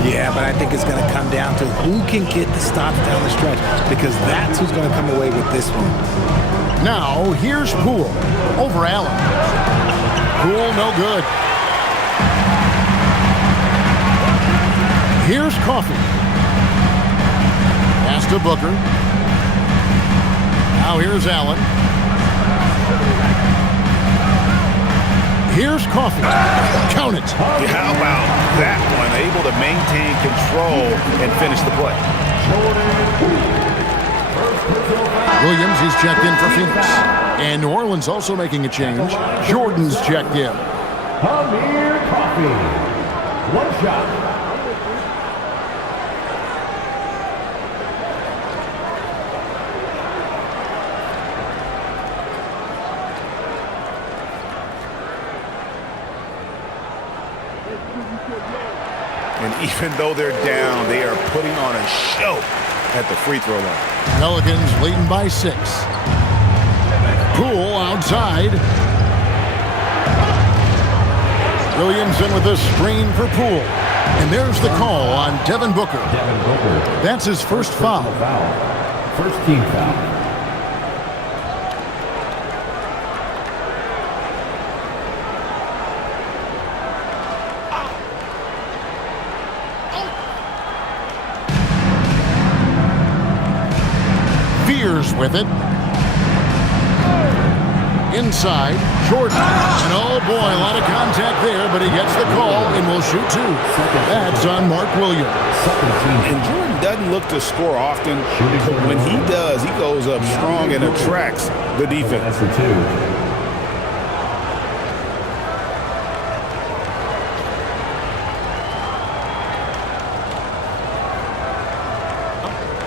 Yeah, but I think it's going to come down to who can get the stops down the stretch, because that's who's going to come away with this one. Now, here's Poole over Allen. Poole, no good. Here's Coffey. Pass to Booker. Now here's Allen. Here's Coffey. Count it. How about that one? Able to maintain control and finish the play. Williams is checked in for Phoenix. And New Orleans also making a change. Jordan's checked in. Amir Coffey. One shot. And even though they're down, they are putting on a show at the free throw line. Pelicans leading by 6. Poole outside. Williamson with a screen for Poole. And there's the call on Devin Booker. That's his first foul. First team foul. With it. Inside, Jordan. And oh boy, a lot of contact there, but he gets the call and will shoot 2. That's on Mark Williams. And Jordan doesn't look to score often. When he does, he goes up strong and attracts the defense. That's the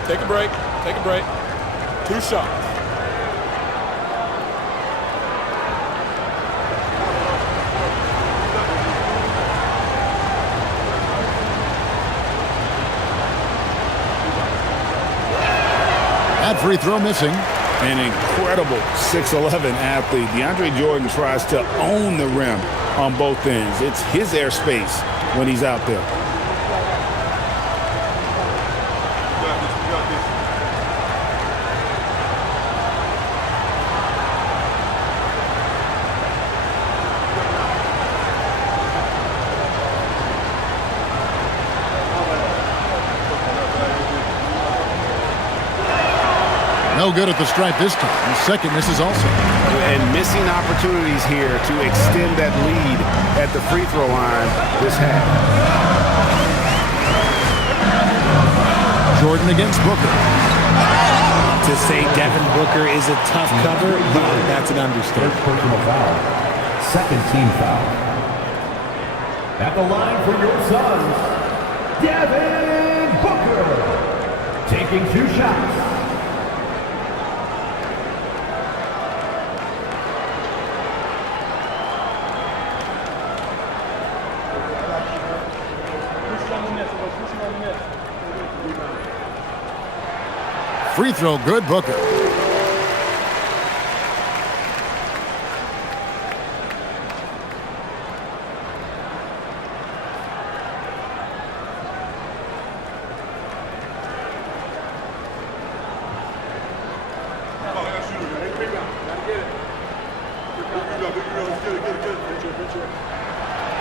2. Take a break. Take a break. 2 shots. That free throw missing. An incredible 6'11" athlete. DeAndre Jordan tries to own the rim on both ends. It's his airspace when he's out there. No good at the stripe this time. The second misses also. And missing opportunities here to extend that lead at the free throw line this half. Jordan against Booker. To say Devin Booker is a tough cover, that's an understatement. First personal foul. Second team foul. At the line for your Suns, Devin Booker. Taking 2 shots. Free throw good, Booker.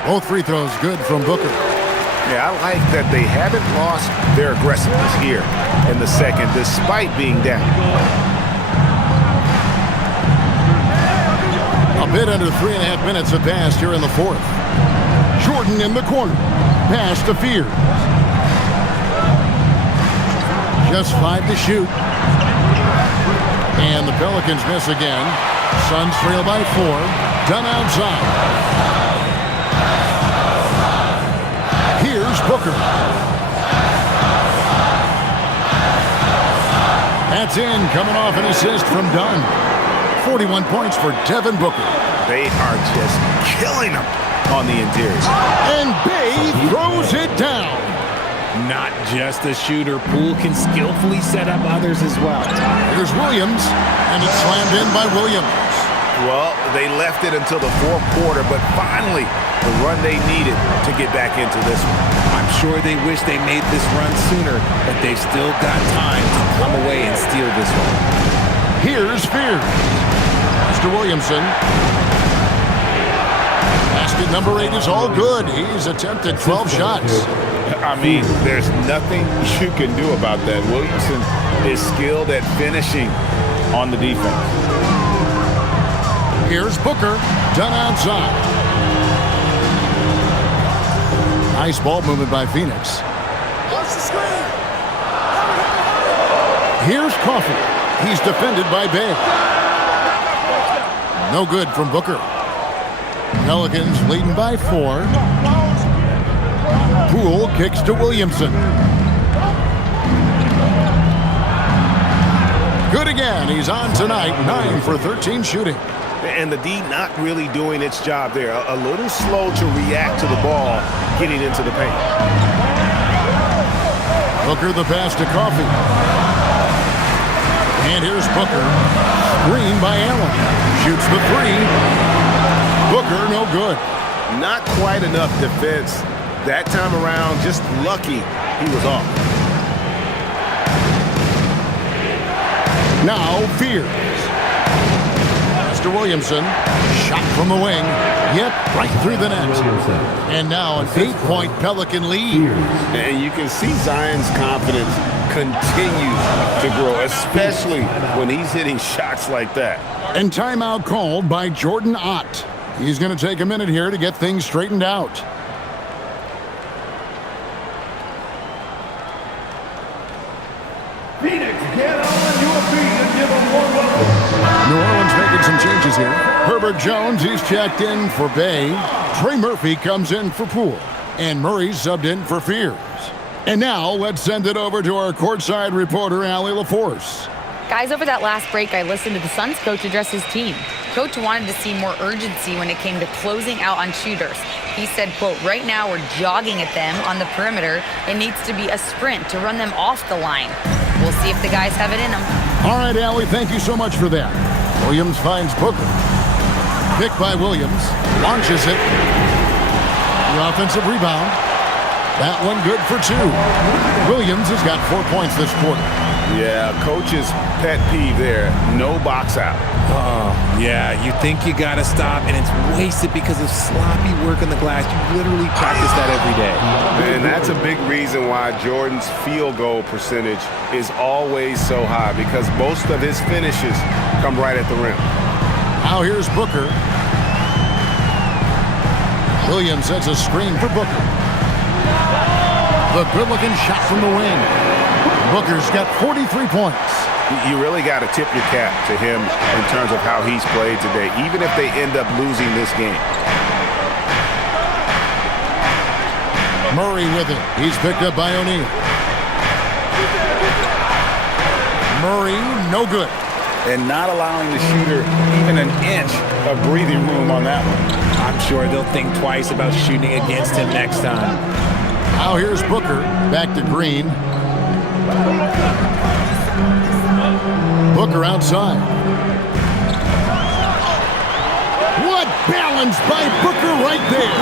Both free throws good from Booker. Yeah, I like that they haven't lost their aggressiveness here in the second, despite being down. A bit under 3.5 minutes have passed here in the fourth. Jordan in the corner. Pass to Fear. Just 5 to shoot. And the Pelicans miss again. Suns trail by 4. Done outside. Here's Booker. That's in, coming off an assist from Dunn. 41 points for Devin Booker. They are just killing them on the interior. And Bay throws it down. Not just a shooter. Poole can skillfully set up others as well. Here's Williams, and it's slammed in by Williams. Well, they left it until the fourth quarter, but finally the run they needed to get back into this one. I'm sure they wish they made this run sooner, but they've still got time to come away and steal this one. Here's Spears. Mr. Williamson. Basket number 8 is all good. He's attempted 12 shots. I mean, there's nothing you can do about that. Williamson is skilled at finishing on the defense. Here's Booker, done outside. Nice ball movement by Phoenix. Here's Coffey. He's defended by Bay. No good from Booker. Pelicans leading by 4. Poole kicks to Williamson. Good again. He's on tonight. 9 for 13 shooting. And the D not really doing its job there. A little slow to react to the ball getting into the paint. Booker the pass to Coffey. And here's Booker. Screen by Allen. Shoots the 3. Booker no good. Not quite enough defense that time around. Just lucky he was off. Now Fears. Mr. Williamson, shot from the wing. Yep, right through the net. And now an 8-point Pelican lead. And you can see Zion's confidence continue to grow, especially when he's hitting shots like that. And timeout called by Jordan Ott. He's going to take a minute here to get things straightened out. Phoenix, get on your feet and give them one look. New Orleans making some changes here. Herbert Jones, he's checked in for Bay. Trey Murphy comes in for Poole. And Murray's subbed in for Fears. And now let's send it over to our courtside reporter, Allie LaForce. Guys, over that last break, I listened to the Suns coach address his team. Coach wanted to see more urgency when it came to closing out on shooters. He said, quote, right now we're jogging at them on the perimeter. It needs to be a sprint to run them off the line. We'll see if the guys have it in them. All right, Allie, thank you so much for that. Williams finds Booker. Picked by Williams. Launches it. The offensive rebound. That one good for 2. Williams has got 4 points this quarter. Yeah, coach's pet peeve there. No box out. Oh, yeah, you think you got to stop, and it's wasted because of sloppy work on the glass. You literally practice that every day. And that's a big reason why Jordan's field goal percentage is always so high, because most of his finishes come right at the rim. Now here's Booker. Williams sets a screen for Booker. The good-looking shot from the wing. Booker's got 43 points. You really got to tip your cap to him in terms of how he's played today, even if they end up losing this game. Murray with it. He's picked up by O'Neal. Murray, no good. And not allowing the shooter even an inch of breathing room on that one. I'm sure they'll think twice about shooting against him next time. Now here's Booker. Back to Green. Booker outside. What balance by Booker right there.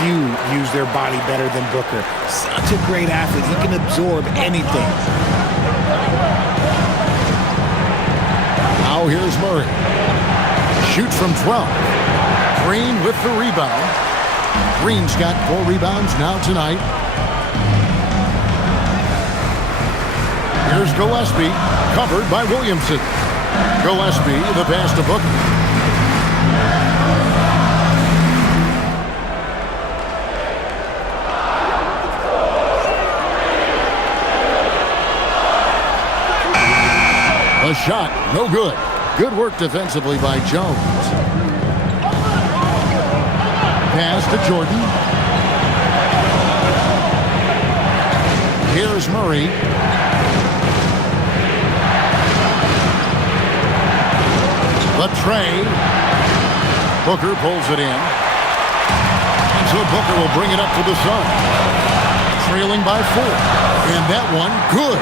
Few use their body better than Booker. Such a great athlete. He can absorb anything. Now here's Murray. Shoots from 12. Green with the rebound. Green's got 4 rebounds now tonight. Here's Gillespie, covered by Williamson. Gillespie, the pass to Booker. A shot, no good. Good work defensively by Jones. Pass to Jordan. Here's Murray. The tray. Booker pulls it in. And so Booker will bring it up to the Suns. Trailing by 4. And that one, good.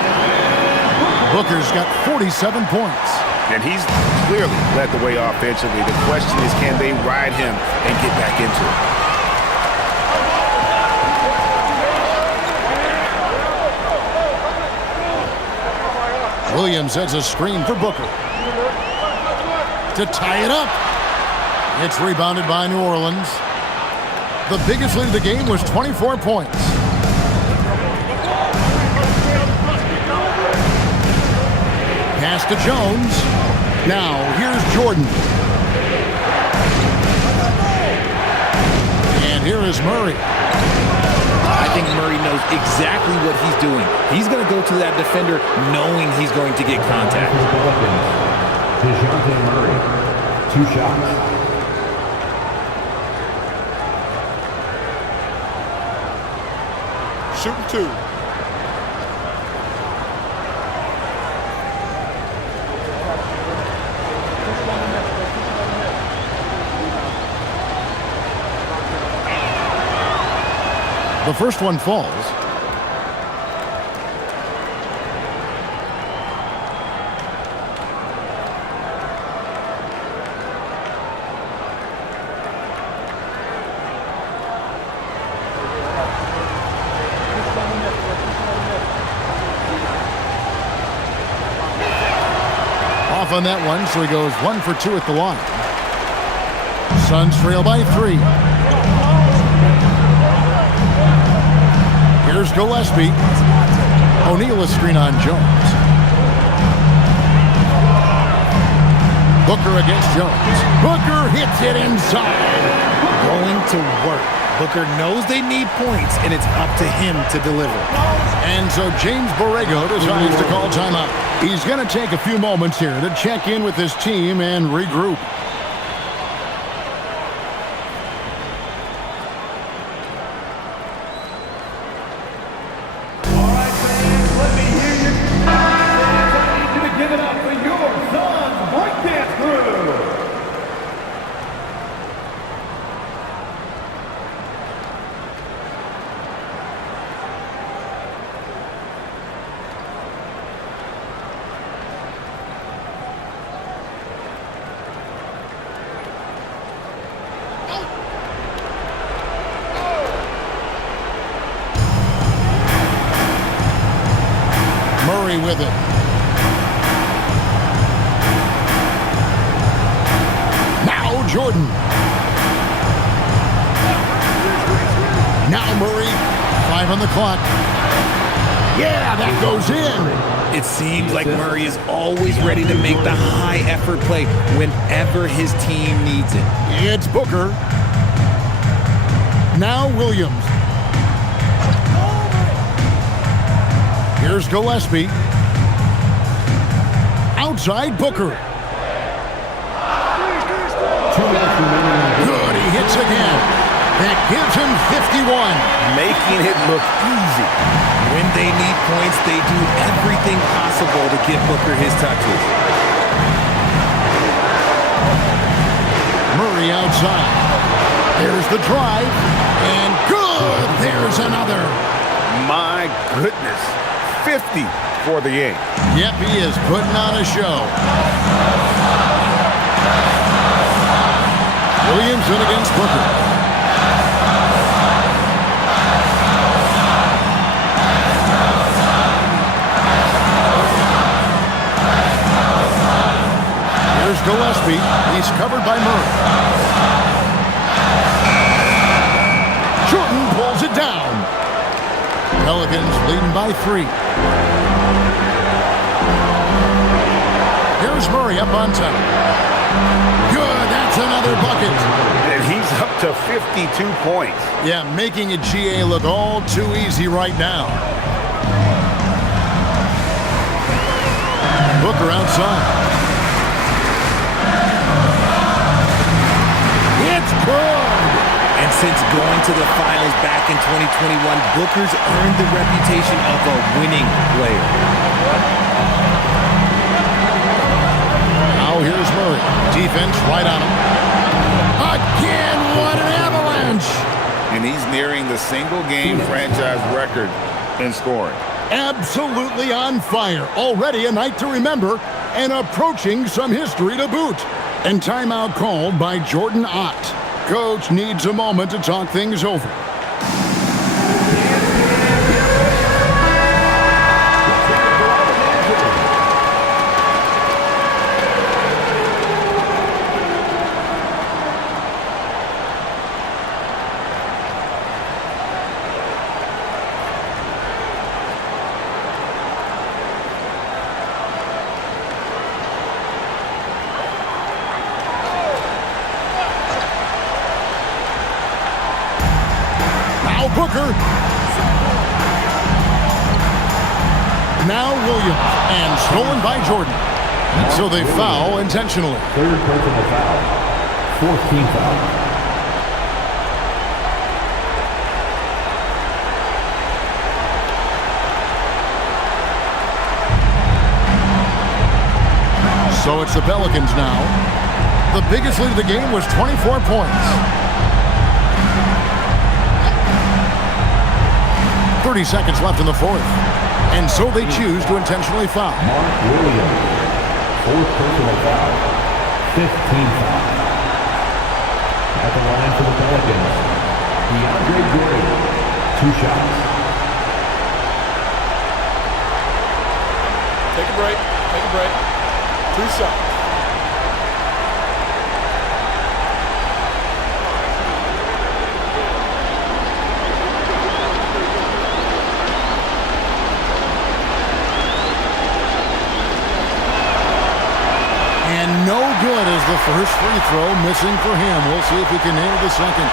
Booker's got 47 points. And he's clearly led the way offensively. The question is, can they ride him and get back into it? Williams has a screen for Booker. To tie it up. It's rebounded by New Orleans. The biggest lead of the game was 24 points. Pass to Jones. Now, here's Jordan. And here is Murray. I think Murray knows exactly what he's doing. He's going to go to that defender knowing he's going to get contact. DeJounte Murray, 2 shots. Shooting 2. The first one falls. Off on that one, so he goes 1 for 2 at the line. Suns trail by 3. Here's Gillespie. O'Neal a screen on Jones. Booker against Jones. Booker hits it inside. Going to work. Booker knows they need points, and it's up to him to deliver. And so James Borrego decides to call timeout. He's going to take a few moments here to check in with his team and regroup. With it. Now Jordan. Now Murray. 5 on the clock. Yeah, that goes in. It seems like Murray is always ready to make the high-effort play whenever his team needs it. It's Booker. Now Williams. Here's Gillespie. Outside Booker. Good, he hits again. That gives him 51. Making it look easy. When they need points, they do everything possible to get Booker his touches. Murray outside. There's the drive. And good! There's another. My goodness. 50 for the game. Yep, he is putting on a show. Williamson against Booker. Here's Gillespie. He's covered by Murray. Pelicans leading by 3. Here's Murray up on top. Good, that's another bucket. And he's up to 52 points. Yeah, making a GA look all too easy right now. Booker outside. It's good. And since going to the finals back in 2021, Booker's earned the reputation of a winning player. Now here's Murray. Defense right on him. Again, what an avalanche. And he's nearing the single-game franchise record in scoring. Absolutely on fire. Already a night to remember and approaching some history to boot. And timeout called by Jordan Ott. Coach needs a moment to talk things over. Booker. Now Williams, and stolen by Jordan. So they foul intentionally. Third personal foul. 14th foul. So it's the Pelicans now. The biggest lead of the game was 24 points. 30 seconds left in the fourth. And so they choose to intentionally foul. Mark Williams. Fourth personal foul. 15th foul. At the line for the Pelicans, DeAndre Jordan. 2 shots. Take a break. Take a break. 2 shots. No good as the first free throw missing for him. We'll see if he can nail the second.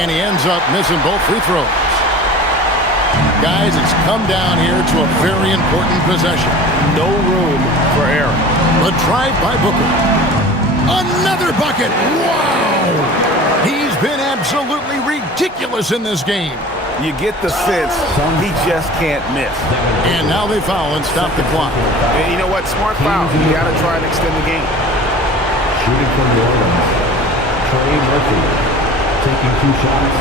And he ends up missing both free throws. Guys, it's come down here to a very important possession. No room for error. The drive by Booker. Another bucket. Wow! He's been absolutely ridiculous in this game. You get the sense he just can't miss. And now they foul and stop the clock. And you know what? Smart foul. You got to try and extend the game. Shooting from the Orleans. Trey Mercury taking 2 shots.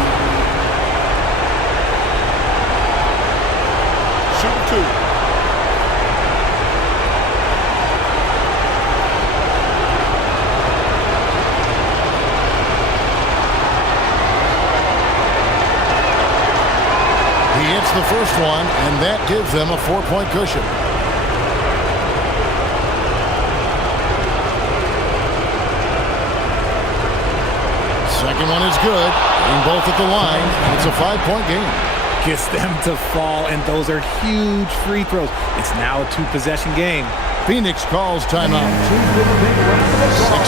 Shooting 2. He hits the first one, and that gives them a 4-point cushion. Second one is good, and both at the line. It's a 5-point game. Gets them to fall, and those are huge free throws. It's now a 2-possession game. Phoenix calls timeout.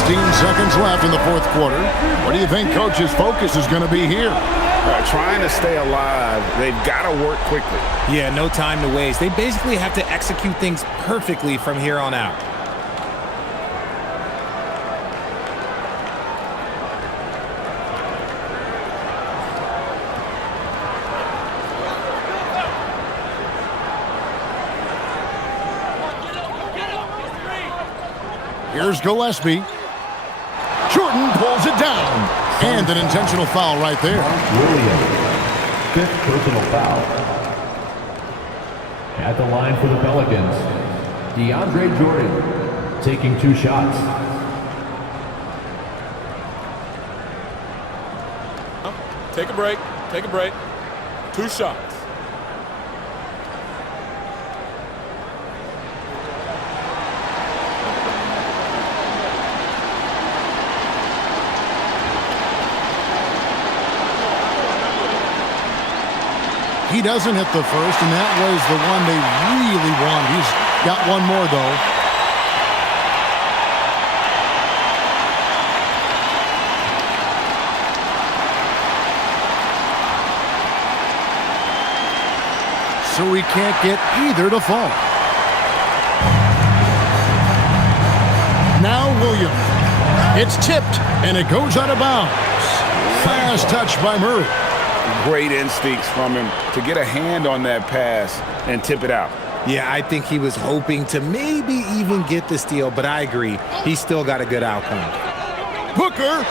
16 seconds left in the fourth quarter. What do you think Coach's focus is going to be here? Trying to stay alive, they've got to work quickly. Yeah, no time to waste. They basically have to execute things perfectly from here on out. Here's Gillespie. Jordan pulls it down. And an intentional foul right there. Williams. 5th personal foul. At the line for the Pelicans, DeAndre Jordan taking 2 shots. Take a break. Take a break. 2 shots. He doesn't hit the first, and that was the one they really wanted. He's got one more, though. So he can't get either to fall. Now Williams. It's tipped, and it goes out of bounds. Fast touch by Murray. Great instincts from him to get a hand on that pass and tip it out. Yeah, I think he was hoping to maybe even get the steal, but I agree. He's still got a good outcome. Booker.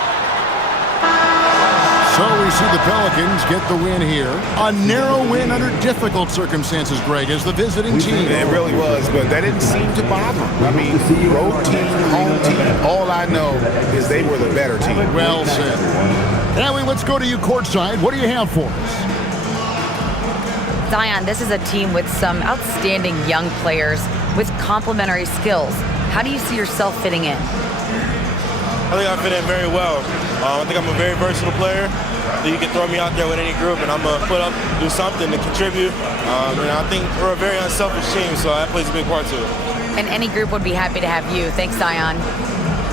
So we see the Pelicans get the win here. A narrow win under difficult circumstances, Greg, as the visiting team. It really was, but that didn't seem to bother him. I mean, road team, home team, all I know is they were the better team. Well said. Allie, let's go to you courtside. What do you have for us? Zion, this is a team with some outstanding young players with complementary skills. How do you see yourself fitting in? I think I fit in very well. I think I'm a very versatile player. You can throw me out there with any group, and I'm going to put up, do something to contribute. I think we're a very unselfish team, so that plays a big part to it. And any group would be happy to have you. Thanks, Zion.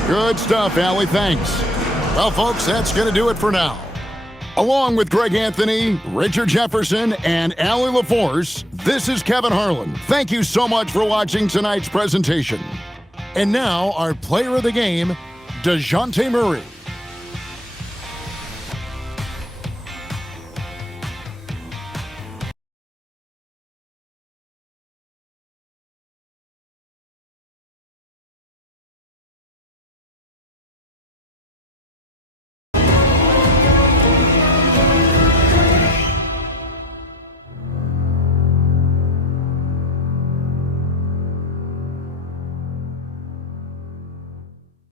Good stuff, Allie. Thanks. Well, folks, that's going to do it for now. Along with Greg Anthony, Richard Jefferson, and Allie LaForce, this is Kevin Harlan. Thank you so much for watching tonight's presentation. And now, our player of the game, DeJounte Murray.